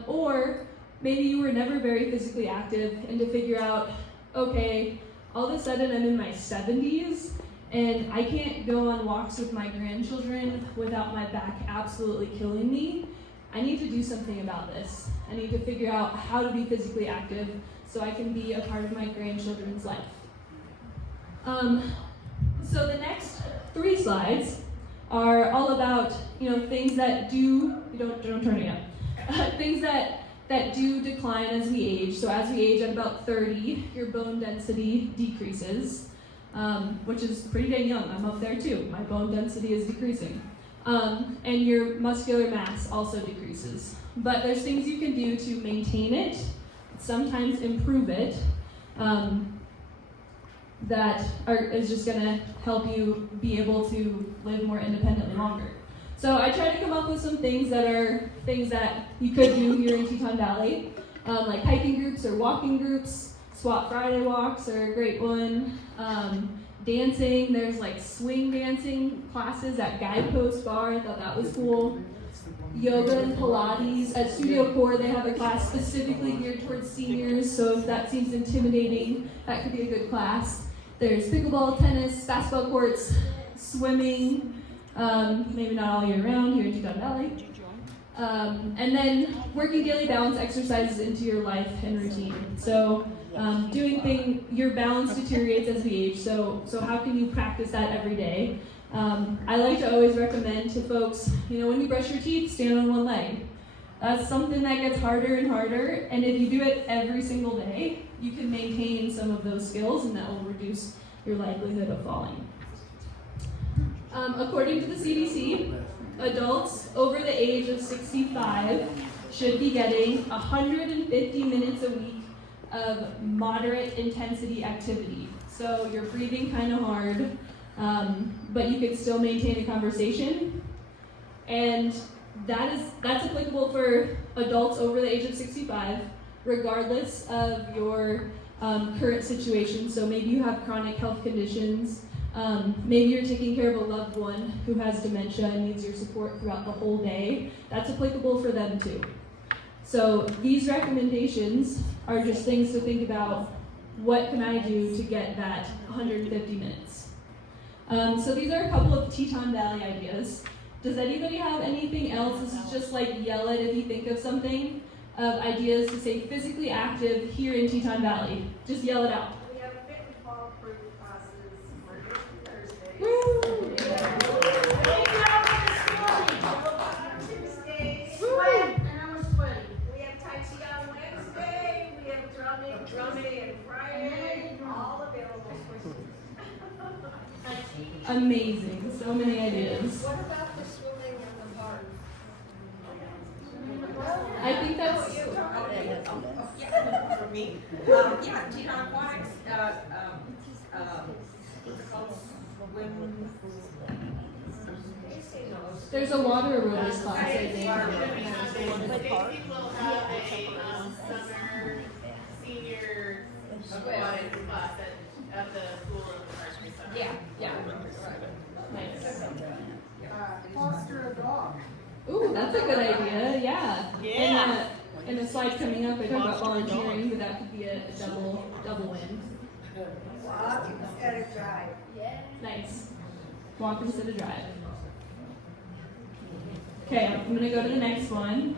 Or maybe you were never very physically active, and to figure out, okay, all of a sudden I'm in my 70s, and I can't go on walks with my grandchildren without my back absolutely killing me. I need to do something about this. I need to figure out how to be physically active so I can be a part of my grandchildren's life. So the next 3 slides are all about, things that don't turn it up. Things that do decline as we age. So as we age at about 30, your bone density decreases, which is pretty dang young. I'm up there too. My bone density is decreasing. And your muscular mass also decreases. But there's things you can do to maintain it, sometimes improve it, that is just going to help you be able to live more independently longer. So I tried to come up with some things that are things that you could do here in Teton Valley, like hiking groups or walking groups. Swap Friday walks are a great one. Dancing, there's like swing dancing classes at Guidepost Bar. I thought that was cool. Yoga and Pilates. At Studio Core, they have a class specifically geared towards seniors, so if that seems intimidating, that could be a good class. There's pickleball, tennis, basketball courts, swimming, maybe not all year round here in Teton Valley. And then working daily balance exercises into your life and routine. So your balance deteriorates as we age, so how can you practice that every day? I like to always recommend to folks, when you brush your teeth, stand on one leg. That's something that gets harder and harder, and if you do it every single day, you can maintain some of those skills, and that will reduce your likelihood of falling. According to the CDC, adults over the age of 65 should be getting 150 minutes a week of moderate intensity activity. So you're breathing kind of hard, but you can still maintain a conversation. And that's applicable for adults over the age of 65, regardless of your current situation. So maybe you have chronic health conditions, maybe you're taking care of a loved one who has dementia and needs your support throughout the whole day. That's applicable for them too. So these recommendations are just things to think about. What can I do to get that 150 minutes? So these are a couple of Teton Valley ideas. Does anybody have anything else? This is just like yell it if you think of something, of ideas to stay physically active here in Teton Valley. Just yell it out. We have fit and fall proof classes Monday through Thursday. Woo! Tuesday, sweat, and I'm sweating. We have Tai Chi on Wednesday. We have drumming and Friday. All available for you. Amazing. So many ideas. What about the swimming in the park? I think that's... For me, Teton Aquatics, what's it called? There's a water aerobics class, I think. Stacy will have a summer senior aquatics class at the school of the archery center. Yeah. Nice. Foster a dog. Ooh, that's a good idea, yeah. In the slide coming up, I talk about volunteering, but that could be a double win. Well, Instead of drive. Yeah. Nice. Walk instead of drive. Okay, I'm gonna go to the next one.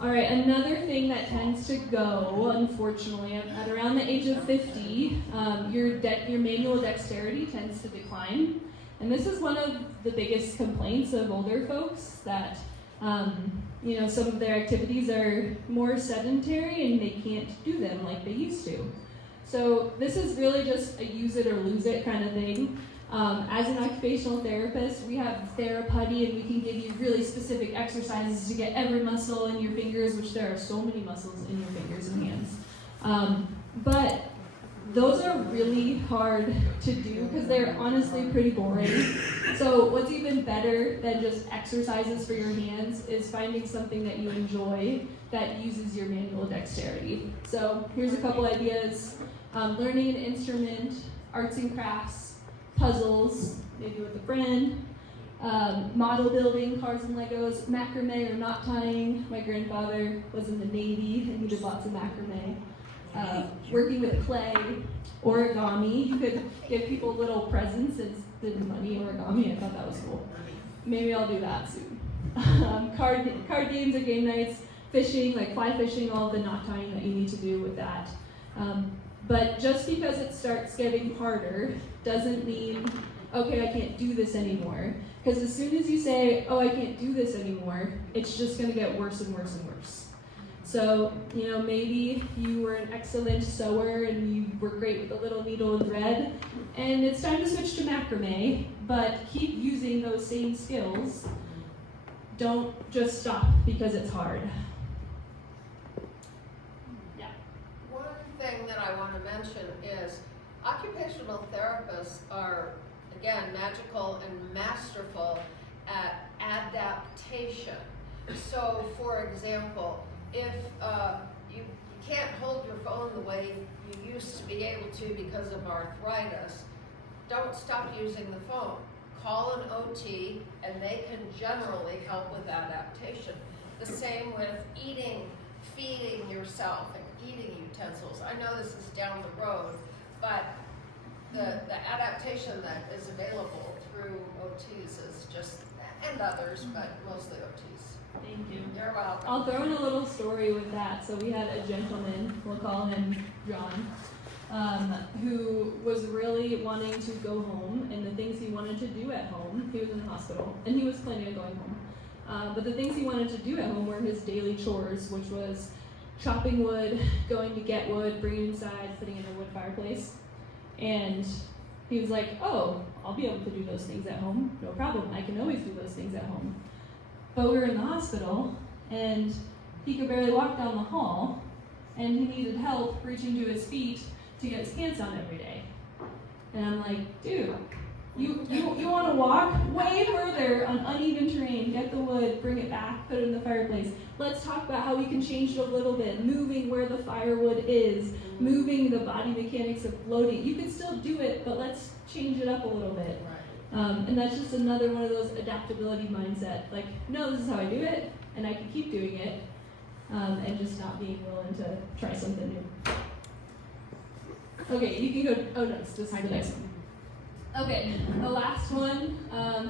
All right, another thing that tends to go, unfortunately, at around the age of 50, your manual dexterity tends to decline. And this is one of the biggest complaints of older folks, that some of their activities are more sedentary and they can't do them like they used to. So this is really just a use it or lose it kind of thing. As an occupational therapist, we have Theraputty, and we can give you really specific exercises to get every muscle in your fingers, which there are so many muscles in your fingers and hands. But those are really hard to do because they're honestly pretty boring. So what's even better than just exercises for your hands is finding something that you enjoy that uses your manual dexterity. So here's a couple ideas. Learning an instrument, arts and crafts, puzzles, maybe with a friend, model building, cars and Legos, macrame or knot tying. My grandfather was in the Navy and he did lots of macrame. Working with clay, origami. You could give people little presents instead of money. Origami, I thought that was cool. Maybe I'll do that soon. Card games or game nights, fishing, like fly fishing, all the knot tying that you need to do with that. But just because it starts getting harder doesn't mean, okay, I can't do this anymore. Because as soon as you say, oh, I can't do this anymore, it's just going to get worse and worse and worse. So, maybe you were an excellent sewer and you were great with a little needle and thread, and it's time to switch to macrame, but keep using those same skills. Don't just stop because it's hard. Yeah. One thing that I want to mention is occupational therapists are, again, magical and masterful at adaptation. So, for example, if you can't hold your phone the way you used to be able to because of arthritis, don't stop using the phone. Call an OT and they can generally help with adaptation. The same with eating, feeding yourself and eating utensils. I know this is down the road, but the adaptation that is available through OTs is just, and others, but mostly OTs. Thank you. You're welcome. I'll throw in a little story with that. So we had a gentleman, we'll call him John, who was really wanting to go home, and the things he wanted to do at home, he was in the hospital, and he was planning on going home. But the things he wanted to do at home were his daily chores, which was chopping wood, going to get wood, bringing it inside, putting it in a wood fireplace. And he was like, oh, I'll be able to do those things at home. No problem. I can always do those things at home. But we were in the hospital, and he could barely walk down the hall, and he needed help reaching to his feet to get his pants on every day. And I'm like, dude, you want to walk way further on uneven terrain, get the wood, bring it back, put it in the fireplace. Let's talk about how we can change it a little bit, moving where the firewood is, moving the body mechanics of floating. You can still do it, but let's change it up a little bit. And that's just another one of those adaptability mindset. Like, no, this is how I do it, and I can keep doing it, and just not being willing to try something new. Okay, you can go. Oh no, this is the next one. Okay, the last one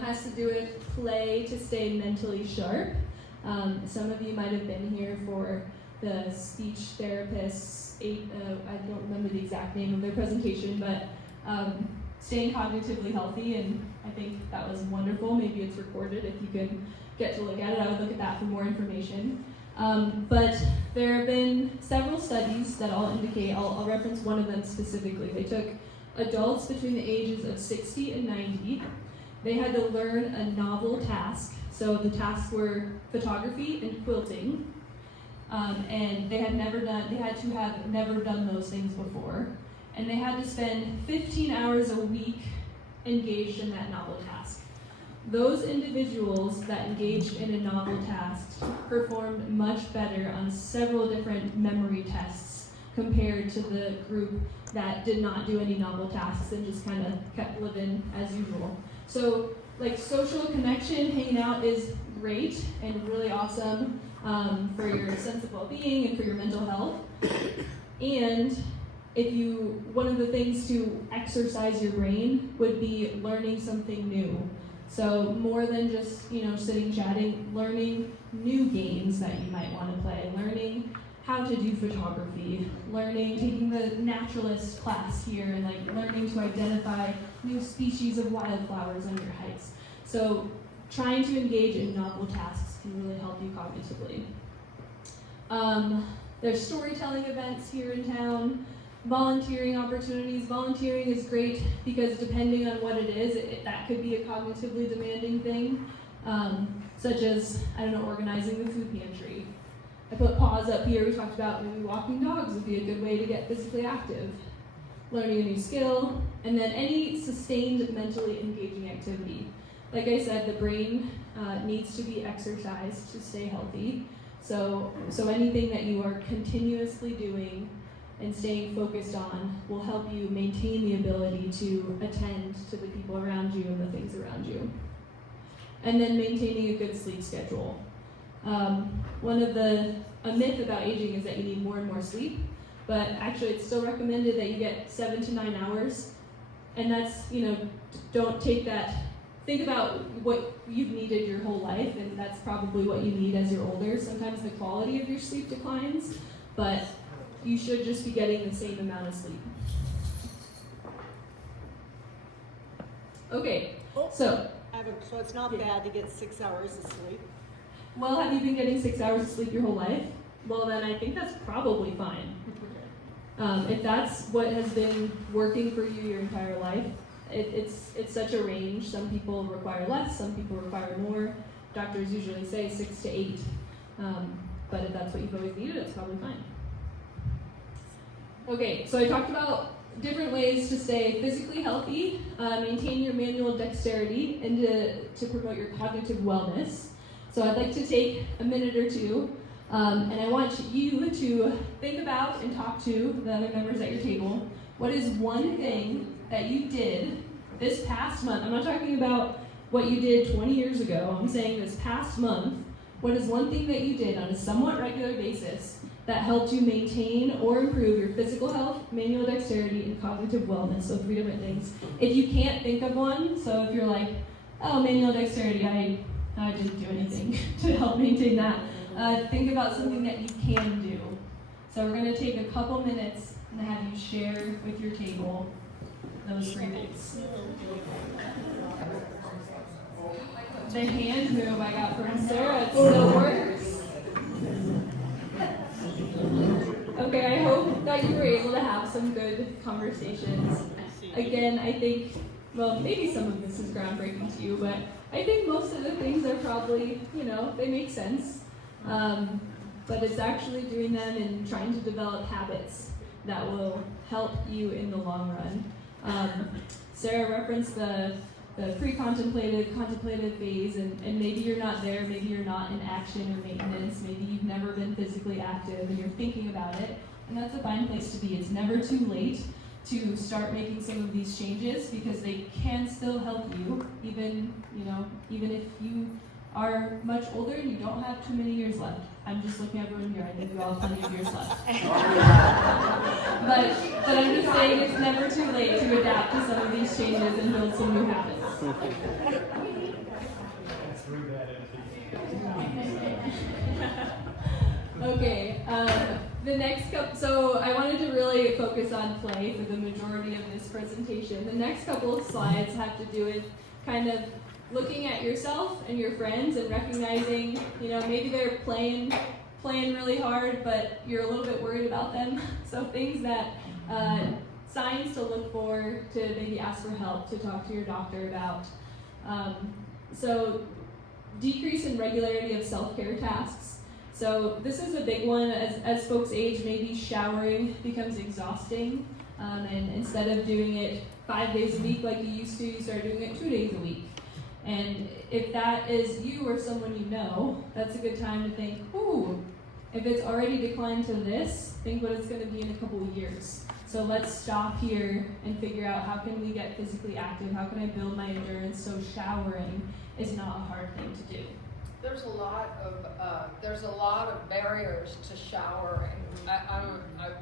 has to do with play to stay mentally sharp. Some of you might have been here for the speech therapists. I don't remember the exact name of their presentation, but staying cognitively healthy, and I think that was wonderful. Maybe it's recorded if you can get to look at it. I would look at that for more information. But there have been several studies that all indicate, I'll reference one of them specifically. They took adults between the ages of 60 and 90. They had to learn a novel task. So the tasks were photography and quilting. And they had to have never done those things before. And they had to spend 15 hours a week engaged in that novel task. Those individuals that engaged in a novel task performed much better on several different memory tests compared to the group that did not do any novel tasks and just kind of kept living as usual. So, like, social connection, hanging out is great and really awesome for your sense of well-being and for your mental health. And one of the things to exercise your brain would be learning something new. So more than just, sitting chatting, learning new games that you might want to play, learning how to do photography, taking the naturalist class here, and learning to identify new species of wildflowers on your hikes. So trying to engage in novel tasks can really help you cognitively. There's storytelling events here in town, volunteering opportunities. Volunteering is great because depending on what it is, that could be a cognitively demanding thing, such as, organizing the food pantry. I put pause up here. We talked about maybe walking dogs would be a good way to get physically active, learning a new skill, and then any sustained mentally engaging activity. Like I said, the brain needs to be exercised to stay healthy. So anything that you are continuously doing and staying focused on will help you maintain the ability to attend to the people around you and the things around you. And then maintaining a good sleep schedule. A myth about aging is that you need more and more sleep, but actually it's still recommended that you get 7 to 9 hours. And that's, don't take that, think about what you've needed your whole life, and that's probably what you need as you're older. Sometimes the quality of your sleep declines, but you should just be getting the same amount of sleep. Okay, so it's not bad to get 6 hours of sleep. Well, have you been getting 6 hours of sleep your whole life? Well, then I think that's probably fine. If that's what has been working for you your entire life, it's such a range. Some people require less, some people require more. Doctors usually say 6 to 8. But if that's what you've always needed, it's probably fine. Okay, so I talked about different ways to stay physically healthy, maintain your manual dexterity, and to promote your cognitive wellness. So I'd like to take a minute or two, and I want you to think about and talk to the other members at your table. What is one thing that you did this past month? I'm not talking about what you did 20 years ago. I'm saying this past month. What is one thing that you did on a somewhat regular basis that helped you maintain or improve your physical health, manual dexterity, and cognitive wellness? So 3 different things. If you can't think of one, so if you're like, oh, manual dexterity, I didn't do anything to help maintain that. Think about something that you can do. So we're going to take a couple minutes and have you share with your table those 3 things. The hand move I got from Sarah, it still works. Okay, I hope that you were able to have some good conversations. Again, I think, well, maybe some of this is groundbreaking to you, but I think most of the things are probably, they make sense. But it's actually doing them and trying to develop habits that will help you in the long run. Sarah referenced the pre-contemplative, contemplative phase, and maybe you're not there, maybe you're not in action or maintenance, maybe you've never been physically active and you're thinking about it, and that's a fine place to be. It's never too late to start making some of these changes because they can still help you, even if you are much older and you don't have too many years left. I'm just looking at everyone here, I think you all have plenty of years left. but I'm just saying it's never too late to adapt to some of these changes and build some new habits. Okay, the next couple, so I wanted to really focus on play for the majority of this presentation. The next couple of slides have to do with kind of looking at yourself and your friends and recognizing, maybe they're playing really hard, but you're a little bit worried about them. So things that, signs to look for, to maybe ask for help, to talk to your doctor about. So decrease in regularity of self-care tasks. So this is a big one. As folks age, maybe showering becomes exhausting. And instead of doing it 5 days a week like you used to, you start doing it 2 days a week. And if that is you or someone you know, that's a good time to think, ooh, if it's already declined to this, think what it's going to be in a couple of years. So let's stop here and figure out how can we get physically active, how can I build my endurance so showering is not a hard thing to do. There's a lot of barriers to showering. I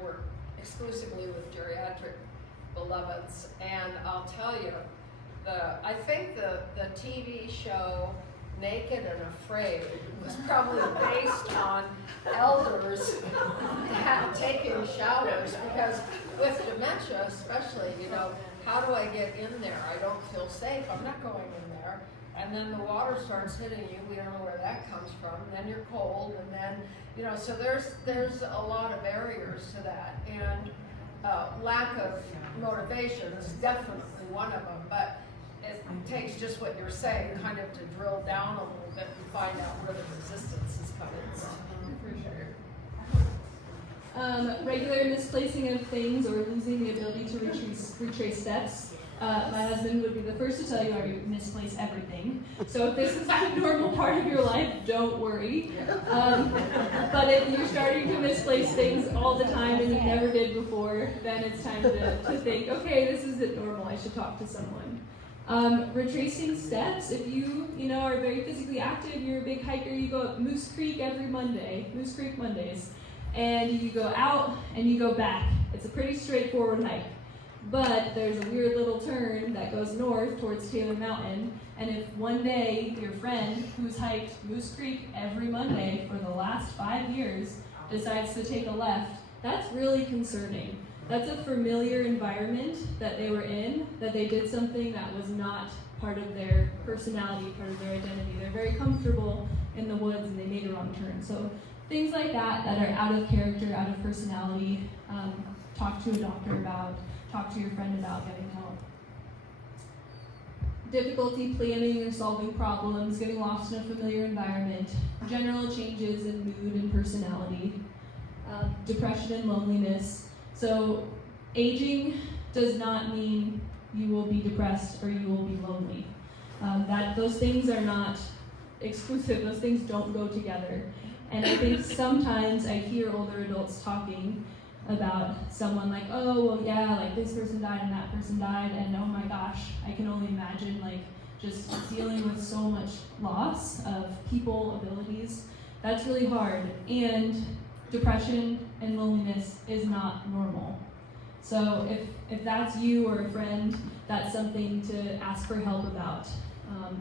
work exclusively with geriatric beloveds, and I'll tell you, I think the TV show Naked and Afraid was probably based on elders taking showers, because with dementia especially, you know, how do I get in there? I don't feel safe, I'm not going in there. And then the water starts hitting you, we don't know where that comes from, and then you're cold, and then, you know, so there's a lot of barriers to that, and lack of motivation is definitely one of them, but it takes just what you're saying, kind of to drill down a little bit and find out where the resistance is coming from. For sure. Regular misplacing of things or losing the ability to retrace steps. My husband would be the first to tell you I misplace everything. So if this is a normal part of your life, don't worry. But if you're starting to misplace things all the time and you never did before, then it's time to think, okay, this isn't normal, I should talk to someone. Retracing steps, if you are very physically active, you're a big hiker, you go up Moose Creek every Monday, Moose Creek Mondays, and you go out and you go back. It's a pretty straightforward hike. But there's a weird little turn that goes north towards Taylor Mountain, and if one day your friend who's hiked Moose Creek every Monday for the last 5 years decides to take a left, that's really concerning. That's a familiar environment that they were in, that they did something that was not part of their personality, part of their identity. They're very comfortable in the woods and they made a wrong turn. So things like that are out of character, out of personality, talk to a doctor about, talk to your friend about getting help. Difficulty planning or solving problems, getting lost in a familiar environment, general changes in mood and personality, depression and loneliness. So aging does not mean you will be depressed or you will be lonely. Those things are not exclusive, those things don't go together. And I think sometimes I hear older adults talking about someone like, oh, well, yeah, like this person died and that person died, and oh my gosh, I can only imagine like just dealing with so much loss of people, abilities. That's really hard. And depression and loneliness is not normal. So if that's you or a friend, that's something to ask for help about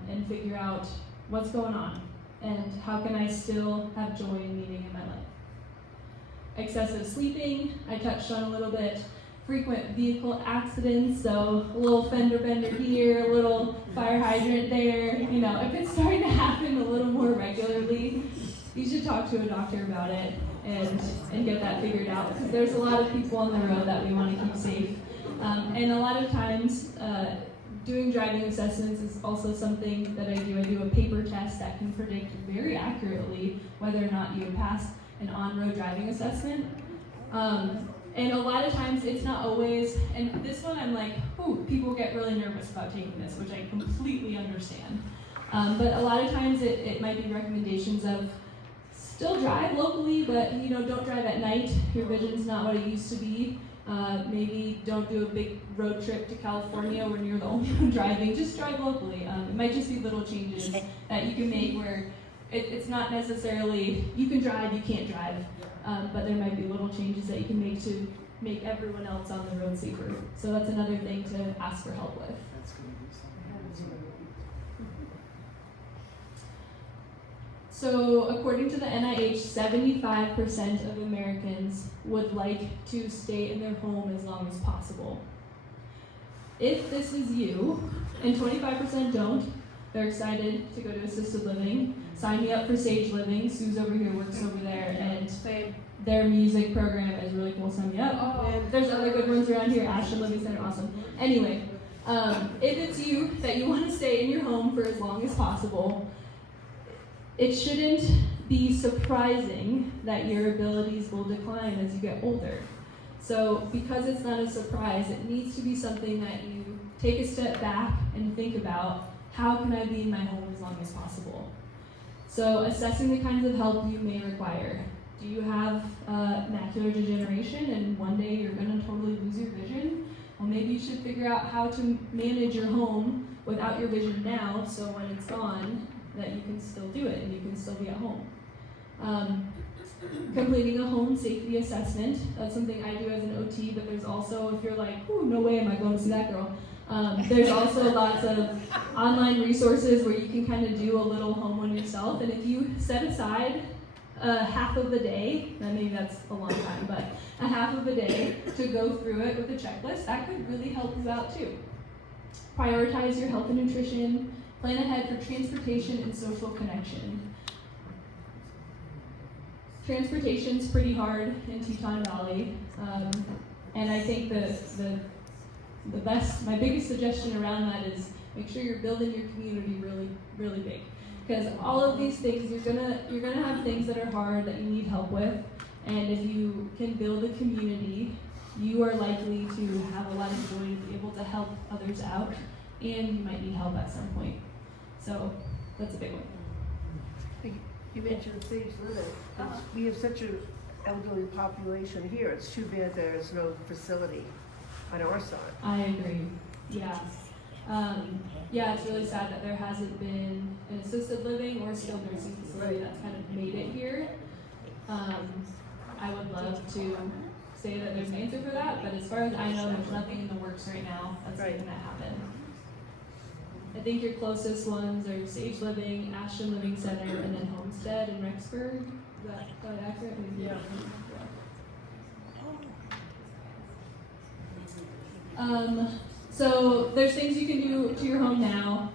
and figure out what's going on and how can I still have joy and meaning in my life. Excessive sleeping, I touched on a little bit. Frequent vehicle accidents, so a little fender bender here, a little fire hydrant there. If it's starting to happen a little more regularly, you should talk to a doctor about it and get that figured out, because there's a lot of people on the road that we want to keep safe. And a lot of times, doing driving assessments is also something that I do. I do a paper test that can predict very accurately whether or not you pass an on-road driving assessment. And a lot of times it's not always, and this one I'm like, ooh, people get really nervous about taking this, which I completely understand. But a lot of times it might be recommendations of still drive locally, but don't drive at night. Your vision's not what it used to be. Maybe don't do a big road trip to California when you're the only one driving. Just drive locally. It might just be little changes that you can make where it's not necessarily you can drive, you can't drive, but there might be little changes that you can make to make everyone else on the road safer. So that's another thing to ask for help with. So according to the NIH, 75% of Americans would like to stay in their home as long as possible. If this is you, and 25% don't, they're excited to go to assisted living. Sign me up for Sage Living. Sue's over here, works over there, and their music program is really cool. Sign me up. And there's other good ones around here. Ashland Living Center, awesome. Anyway, if it's you that you want to stay in your home for as long as possible, it shouldn't be surprising that your abilities will decline as you get older. So because it's not a surprise, it needs to be something that you take a step back and think about, how can I be in my home as long as possible? So assessing the kinds of help you may require. Do you have macular degeneration and one day you're gonna totally lose your vision? Well, maybe you should figure out how to manage your home without your vision now, so when it's gone, that you can still do it and you can still be at home. completing a home safety assessment. That's something I do as an OT, but there's also, if you're like, ooh, no way am I going to see that girl. There's also lots of online resources where you can kind of do a little home one yourself. And if you set aside half of the day, and maybe that's a long time, but a half of a day to go through it with a checklist, that could really help you out too. Prioritize your health and nutrition, plan ahead for transportation and social connection. Transportation's pretty hard in Teton Valley, and I think my biggest suggestion around that is make sure you're building your community really, really big. Because all of these things, you're gonna have things that are hard that you need help with, and if you can build a community, you are likely to have a lot of joy to be able to help others out, and you might need help at some point. So that's a big one. You mentioned sage living. We have such an elderly population here. It's too bad there is no facility on our side. I agree. Yeah. Yeah, it's really sad that there hasn't been an assisted living or skilled nursing facility that's kind of made it here. I would love to say that there's an answer for that, but as far as I know, there's nothing in the works right now that's going to happen. I think your closest ones are Sage Living, Ashton Living Center, and then Homestead in Rexburg. Is that accurate? Yeah. So there's things you can do to your home now.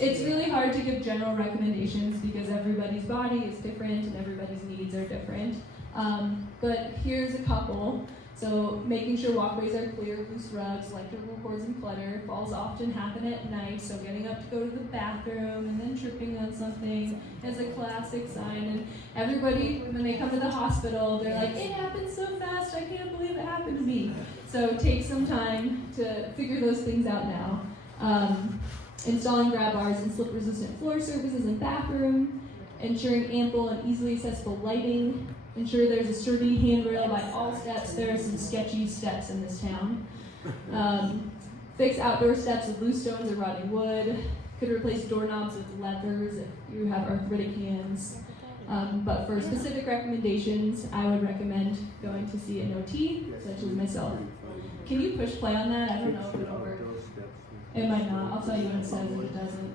It's really hard to give general recommendations because everybody's body is different and everybody's needs are different. But here's a couple. So making sure walkways are clear, loose rugs, electrical cords and clutter. Falls often happen at night, so getting up to go to the bathroom and then tripping on something is a classic sign. And everybody, when they come to the hospital, they're like, it happened so fast, I can't believe it happened to me. So take some time to figure those things out now. Installing grab bars and slip-resistant floor surfaces in bathroom. Ensuring ample and easily accessible lighting. Ensure there's a sturdy handrail by all steps. There are some sketchy steps in this town. Fix outdoor steps with loose stones or rotting wood. Could replace doorknobs with leathers if you have arthritic hands. But for specific recommendations, I would recommend going to see an OT, such as myself. Can you push play on that? I don't know if it'll work. It might not. I'll tell you when it says if it doesn't.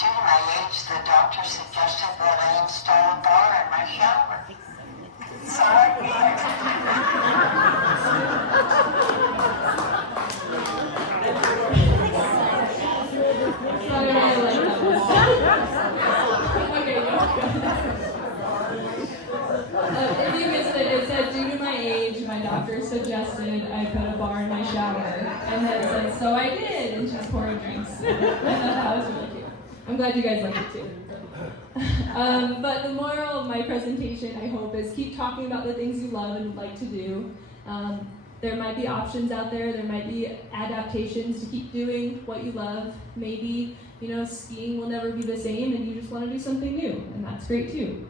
Due to my age, the doctor suggested that I install a bar in my shower. So I did. Sorry, I like that. If you missed it, it said, due to my age, my doctor suggested I put a bar in my shower. And then it said, so I did, and she's pouring drinks. I thought that was really cute. I'm glad you guys like it too. But the moral of my presentation, I hope, is keep talking about the things you love and like to do. There might be options out there. There might be adaptations to keep doing what you love. Maybe, skiing will never be the same and you just want to do something new, and that's great too.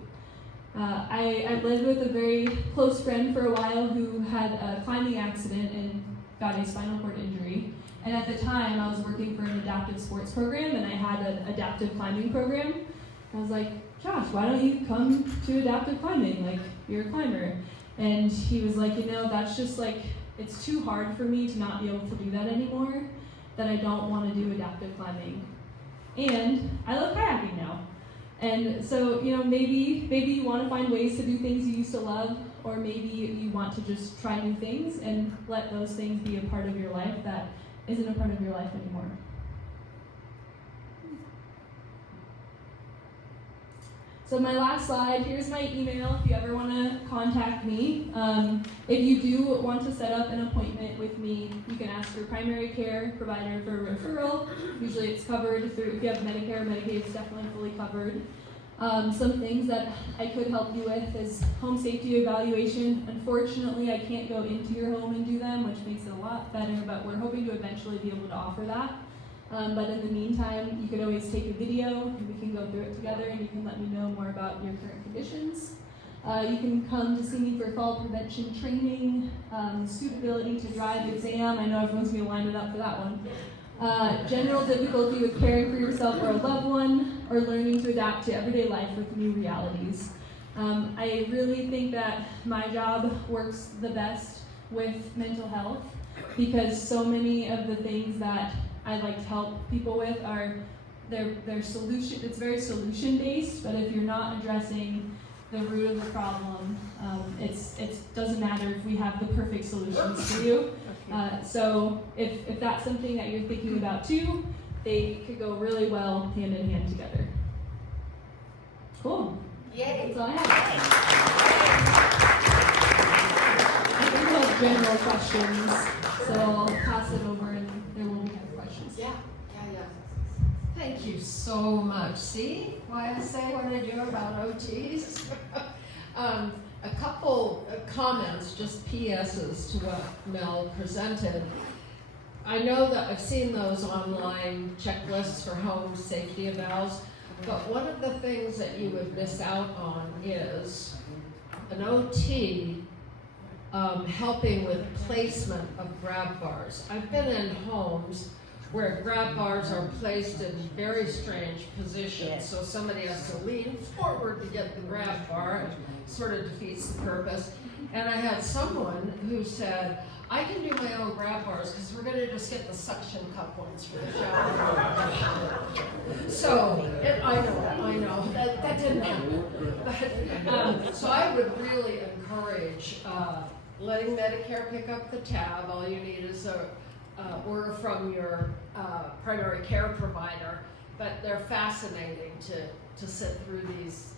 I lived with a very close friend for a while who had a climbing accident and got a spinal cord injury. And at the time, I was working for an adaptive sports program, and I had an adaptive climbing program. I was like, Josh, why don't you come to adaptive climbing? Like, you're a climber. And he was like, that's just it's too hard for me to not be able to do that anymore, that I don't want to do adaptive climbing. And I love kayaking now. And so, maybe you want to find ways to do things you used to love, or maybe you want to just try new things and let those things be a part of your life that isn't a part of your life anymore. So my last slide, here's my email if you ever want to contact me. If you do want to set up an appointment with me, you can ask your primary care provider for a referral. Usually it's covered through, if you have Medicare or Medicaid, it's definitely fully covered. Some things that I could help you with is home safety evaluation. Unfortunately, I can't go into your home and do them, which makes it a lot better, but we're hoping to eventually be able to offer that. But in the meantime, you could always take a video and we can go through it together and you can let me know more about your current conditions. You can come to see me for fall prevention training, suitability to drive exam. I know everyone's going to be lined up for that one. general difficulty with caring for yourself or a loved one, or learning to adapt to everyday life with new realities. I really think that my job works the best with mental health because so many of the things that I like to help people with are they're solution. It's very solution based, but if you're not addressing the root of the problem, it doesn't matter if we have the perfect solutions for you. So if that's something that you're thinking about too, they could go really well hand in hand together. Cool. Yay. That's all I have. I think we have general questions, so I'll pass it over and there will be questions. Yeah. Thank you so much. See why I say what I do about OTs? A couple of comments, just PSs to what Mel presented. I know that I've seen those online checklists for home safety evals, but one of the things that you would miss out on is an OT helping with placement of grab bars. I've been in homes where grab bars are placed in very strange positions. So somebody has to lean forward to get the grab bar, and sort of defeats the purpose. And I had someone who said, I can do my own grab bars because we're gonna just get the suction cup ones for the shower. So, I know, that didn't happen. But, so I would really encourage letting Medicare pick up the tab. All you need is a order from your primary care provider, but they're fascinating to sit through these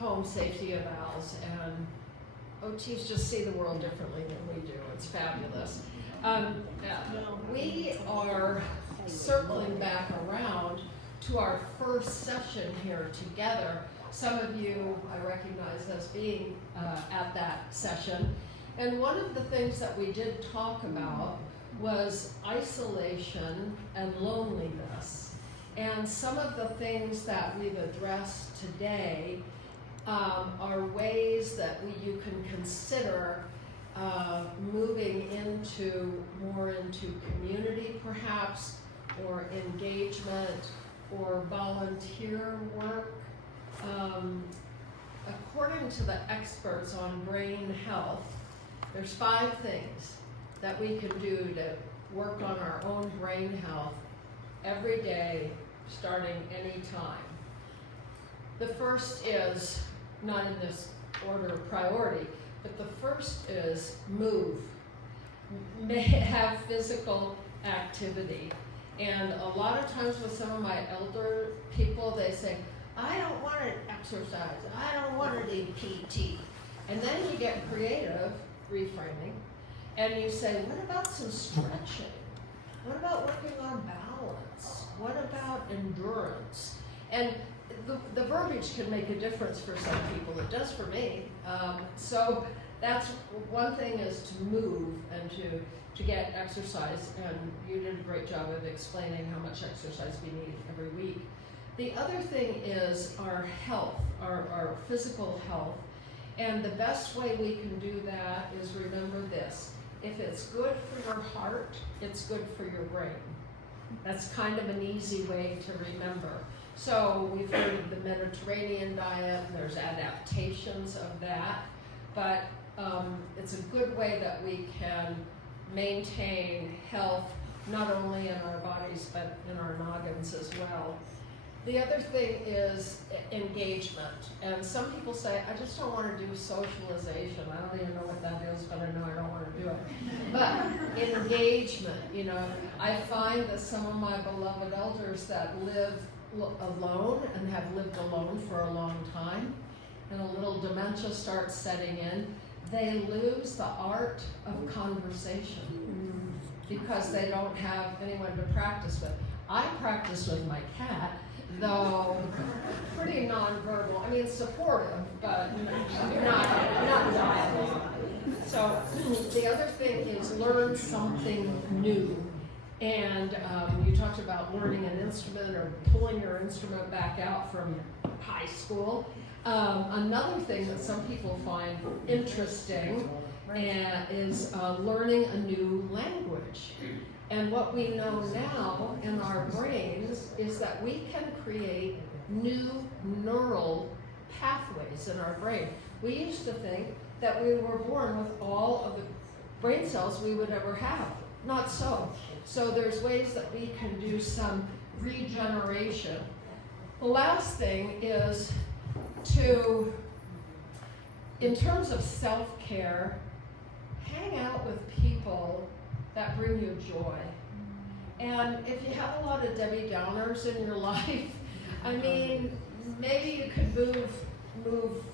home safety evals, and OTs just see the world differently than we do. It's fabulous. We are circling back around to our first session here together. Some of you I recognize as being at that session, and one of the things that we did talk about was isolation and loneliness. And some of the things that we've addressed today are ways that you can consider moving more into community perhaps, or engagement, or volunteer work. According to the experts on brain health, there's 5 things that we can do to work on our own brain health every day, starting any time. The first is, not in this order of priority, but the first is move. Have physical activity. And a lot of times with some of my elder people, they say, I don't want to exercise, I don't want to do PT. And then you get creative, reframing, and you say, what about some stretching? What about working on balance? What about endurance? And the verbiage can make a difference for some people. It does for me. So that's one thing, is to move and to get exercise. And you did a great job of explaining how much exercise we need every week. The other thing is our health, our physical health. And the best way we can do that is, remember this: if it's good for your heart, it's good for your brain. That's kind of an easy way to remember. So we've heard of the Mediterranean diet, there's adaptations of that, but it's a good way that we can maintain health, not only in our bodies, but in our noggins as well. The other thing is engagement. And some people say, I just don't want to do socialization. I don't even know what that is, but I know I don't want to do it. But engagement, I find that some of my beloved elders that live alone and have lived alone for a long time, and a little dementia starts setting in, they lose the art of conversation because they don't have anyone to practice with. I practice with my cat, though pretty nonverbal. I mean, supportive, but not dialogue. So the other thing is learn something new. And you talked about learning an instrument or pulling your instrument back out from high school. Another thing that some people find interesting and is learning a new language. And what we know now in our brains is that we can create new neural pathways in our brain. We used to think that we were born with all of the brain cells we would ever have. Not so. So there's ways that we can do some regeneration. The last thing is to, in terms of self-care, hang out with people that bring you joy. And if you have a lot of Debbie Downers in your life, I mean, maybe you could move,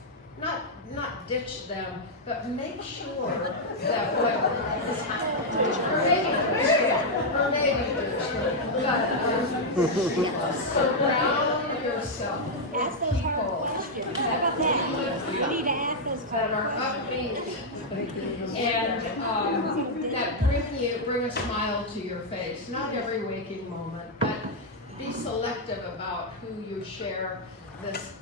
not ditch them, but make sure that surround yourself with people that are upbeat and that bring a smile to your face. Not every waking moment, but be selective about who you share this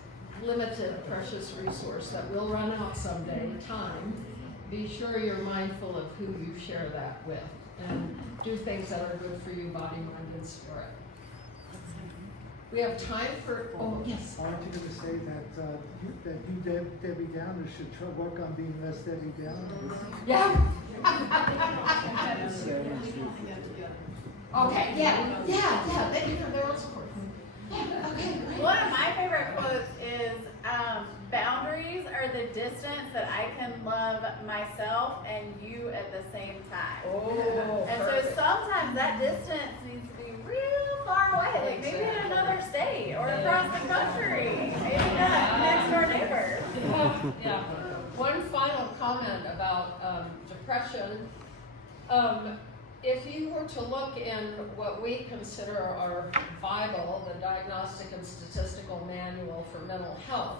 limited, precious resource that will run out someday, time. Be sure you're mindful of who you share that with, and do things that are good for you, body, mind, and spirit. We have time for, oh, yes. I want you to say that you Debbie Downer should work on being less Debbie Downer. Yeah. Okay, yeah, they do have their own support. Yeah, okay. One of my favorite quotes is, boundaries are the distance that I can love myself and you at the same time. Oh, and perfect. so sometimes that distance needs to be real far away, like maybe in another state or across the country, maybe not next door neighbor. Yeah. One final comment about depression. If you were to look in what we consider our Bible, the Diagnostic and Statistical Manual for Mental Health,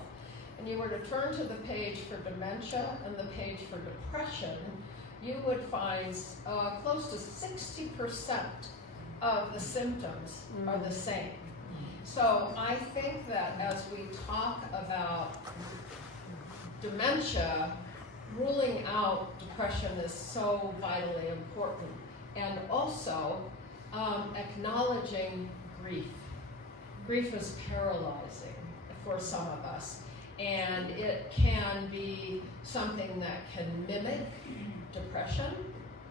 and you were to turn to the page for dementia and the page for depression, you would find close to 60% of the symptoms are the same. So I think that as we talk about dementia, ruling out depression is so vitally important. And also acknowledging grief. Grief is paralyzing for some of us. And it can be something that can mimic depression.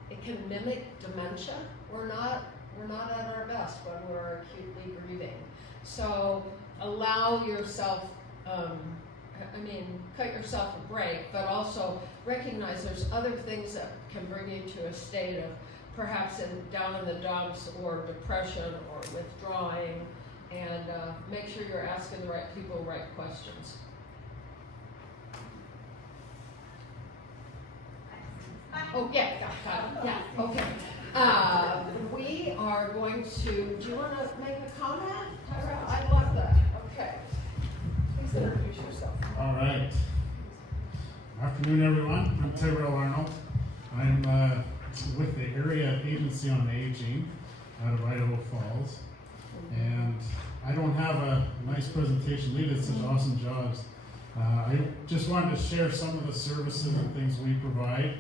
It can mimic dementia. We're not at our best when we're acutely grieving. So allow yourself, cut yourself a break, but also recognize there's other things that can bring you to a state of perhaps down in the dumps or depression or withdrawing, and make sure you're asking the right people the right questions. Oh, yeah, got it. Yeah, okay. We are going to, do you want to make a comment, Tyra? I love that. Okay. Please introduce yourself. All right. Afternoon, everyone. I'm Tyrell Arnold. I'm with the Area Agency on Aging out of Idaho Falls. And I don't have a nice presentation. Lee did such awesome jobs. I just wanted to share some of the services and things we provide.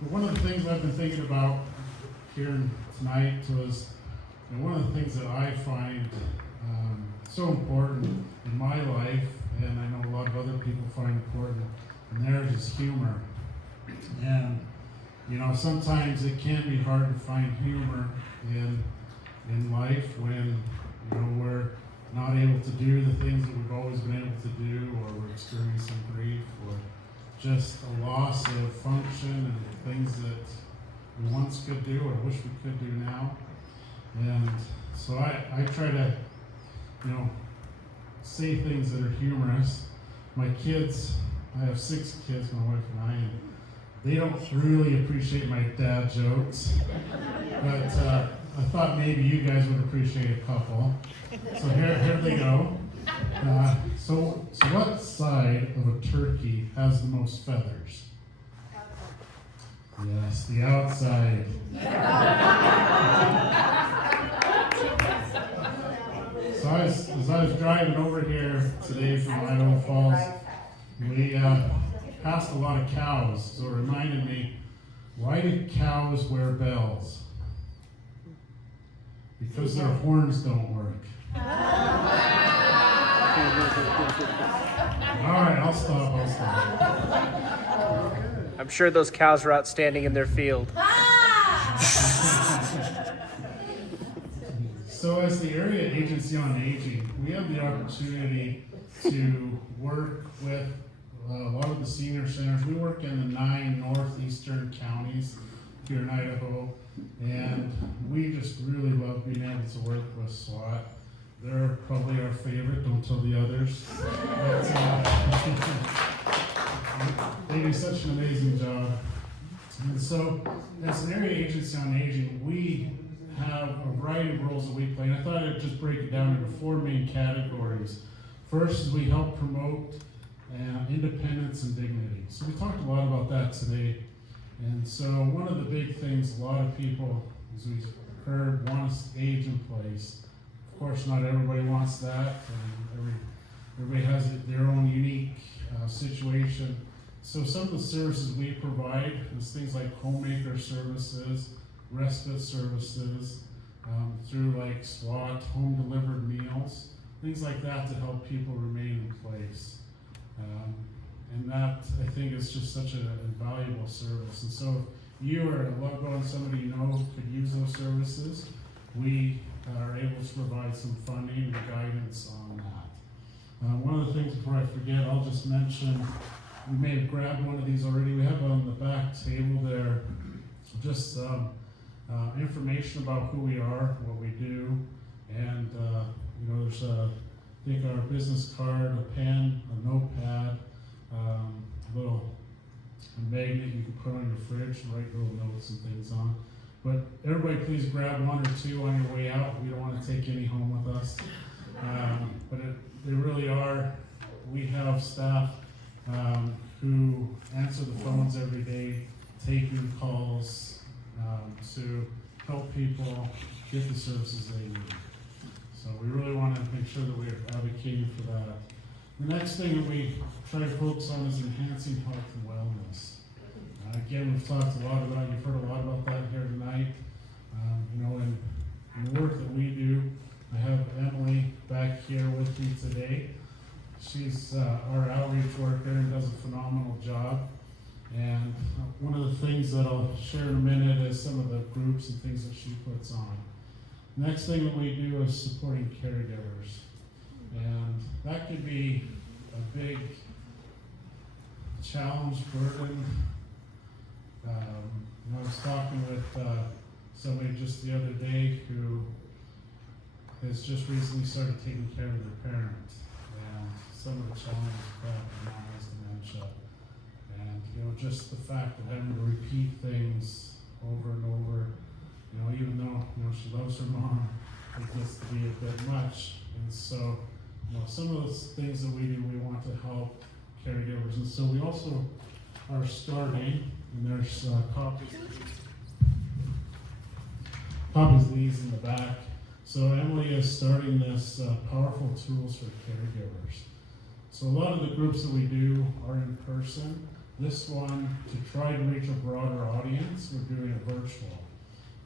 But one of the things I've been thinking about here tonight was, one of the things that I find so important in my life, and I know a lot of other people find important, and theirs is humor. And sometimes it can be hard to find humor in life when we're not able to do the things that we've always been able to do, or we're experiencing grief, or just a loss of function and things that we once could do or wish we could do now. And so I try to, say things that are humorous. My kids, I have 6 kids, my wife and I, and they don't really appreciate my dad jokes, but I thought maybe you guys would appreciate a couple. So here they go. So what side of a turkey has the most feathers? Yes, the outside. So as I was driving over here today from Idaho Falls, passed a lot of cows, so it reminded me, why do cows wear bells? Because their horns don't work. All right, I'll stop. I'm sure those cows are out standing in their field. So as the Area Agency on Aging, we have the opportunity to work with a lot of the senior centers. We work in the 9 northeastern counties here in Idaho, and we just really love being able to work with SWAT. They're probably our favorite, don't tell the others. But, they do such an amazing job. And so, as an Area Agency on Aging, we have a variety of roles that we play, and I thought I'd just break it down into 4 main categories. First is we help promote independence and dignity. So we talked a lot about that today. And so one of the big things a lot of people, as we've heard, want to age in place. Of course, not everybody wants that, and everybody has their own unique situation. So some of the services we provide is things like homemaker services, respite services, through like SWAT, home delivered meals, things like that to help people remain in place. And that, I think, is just such a valuable service. And so if you or a loved one, somebody you know could use those services, we are able to provide some funding and guidance on that. One of the things, before I forget, I'll just mention, we may have grabbed one of these already. We have on the back table there just information about who we are, what we do, and there's I think our business card, a pen, a notepad, a magnet you can put on your fridge and write little notes and things on. But everybody please grab 1 or 2 on your way out. We don't want to take any home with us. But they really are, we have staff who answer the phones every day, taking calls to help people get the services they need. So we really want to make sure that we're advocating for that. The next thing that we try to focus on is enhancing health and wellness. Again, we've talked a lot about, you've heard a lot about that here tonight. In the work that we do, I have Emily back here with me today. She's our outreach worker and does a phenomenal job. And one of the things that I'll share in a minute is some of the groups and things that she puts on. The next thing that we do is supporting caregivers. And that could be a big challenge, burden. I was talking with somebody just the other day who has just recently started taking care of their parents. And some of the challenges that mom has dementia. And just the fact of having to repeat things over and over, even though she loves her mom, it gets to be a bit much. And so, some of those things that we do, we want to help caregivers. And so we also are starting, and there's copies of these in the back. So Emily is starting this powerful tools for caregivers. So a lot of the groups that we do are in person. This one, to try to reach a broader audience, we're doing it virtual.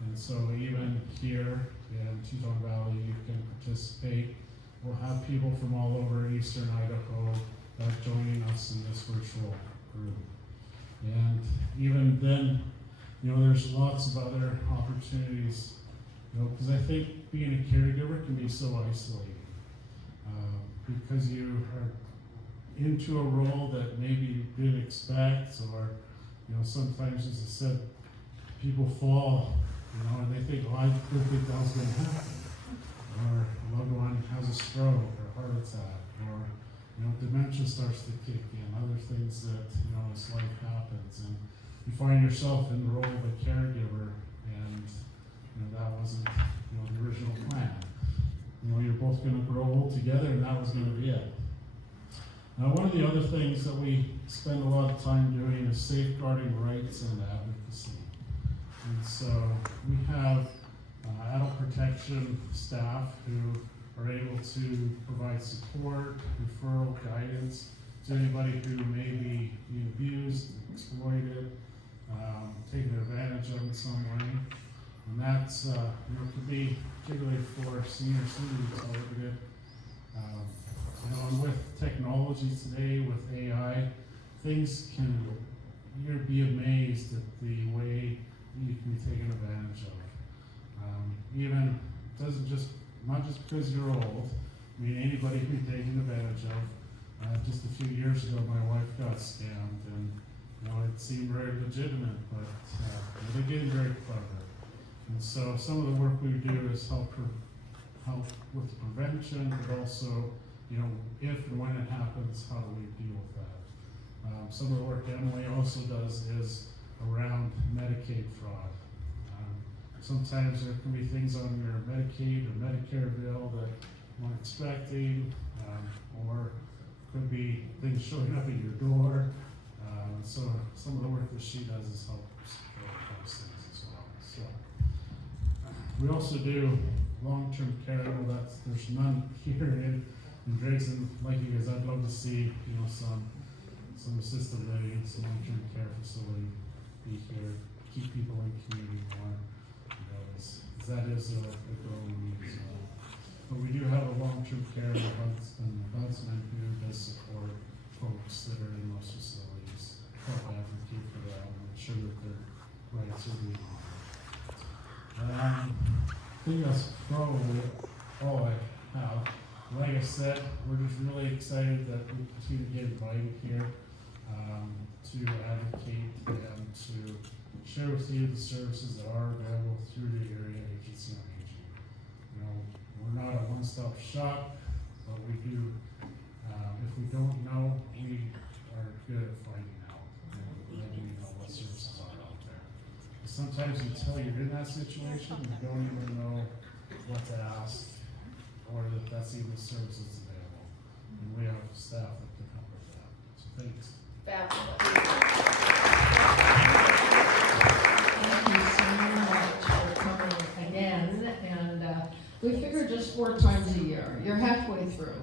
And so even here in Teton Valley, you can participate. We'll have people from all over eastern Idaho joining us in this virtual group. And even then, there's lots of other opportunities, because I think being a caregiver can be so isolating. Because you are into a role that maybe you didn't expect, or, sometimes, as I said, people fall, and they think, I didn't think that was going to happen. Or a loved one has a stroke or heart attack, or dementia starts to kick in, other things that as life happens, and you find yourself in the role of a caregiver, and that wasn't the original plan. You're both going to grow old together, and that was going to be it. Now, one of the other things that we spend a lot of time doing is safeguarding rights and advocacy. And so we have adult protection staff who are able to provide support, referral, guidance, to anybody who may be being abused, exploited, taken advantage of in some way. And that's, could be particularly for senior citizens targeted. And with technology today, with AI, things you'd be amazed at the way you can be taken advantage of. Even, not just because you're old, I mean, anybody can be taken advantage of. Just a few years ago, my wife got scammed, and it seemed very legitimate, but they're getting very clever. And so some of the work we do is help with the prevention, but also, if and when it happens, how do we deal with that? Some of the work Emily also does is around Medicaid fraud. Sometimes there can be things on your Medicaid or Medicare bill that you weren't expecting, or could be things showing up at your door. So some of the work that she does is help support those things as well. So we also do long-term care. Well, there's none here in Driggs, and like you guys, I'd love to see some assisted living, some long-term care facility be here, keep people in community more. That is a growing need as well. But we do have a long-term care ombudsman who does support folks that are in those facilities, help advocate for them, and ensure that their rights are being honored. I think that's probably all I have. Like I said, we're just really excited that we continue to get invited here to advocate and to share with you the services that are available through the area agency on aging. We're not a one-stop shop, but we do. If we don't know, we are good at finding out, and letting you know what services are out there. Sometimes until you're in that situation, you don't even know what to ask, or that that's even services available. And we have staff that can help with that. So thanks. Thank you so much for coming again, and we figure just 4 times a year. You're halfway through,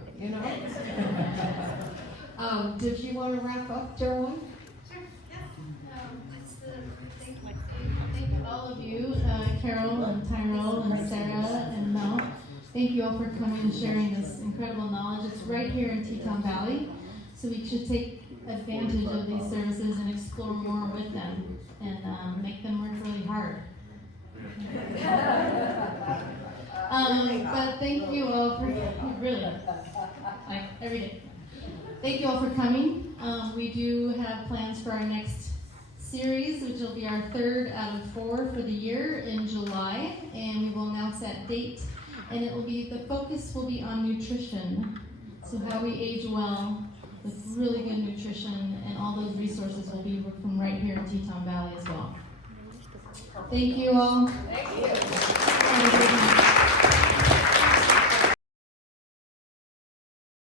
Did you want to wrap up, Caroline? Sure, yeah. Thank all of you, Carol and Tyrell and Sarah and Mel. Thank you all for coming and sharing this incredible knowledge. It's right here in Teton Valley, so we should take advantage of these services and explore more with them and make them work really hard. But thank you all for like every day. Thank you all for coming. We do have plans for our next series, which will be our 3rd out of 4 for the year in July, and we will announce that date. And the focus will be on nutrition. So how we age well with really good nutrition, and all those resources will be from right here in Teton Valley as well. Thank you all. Thank you. Have a good night.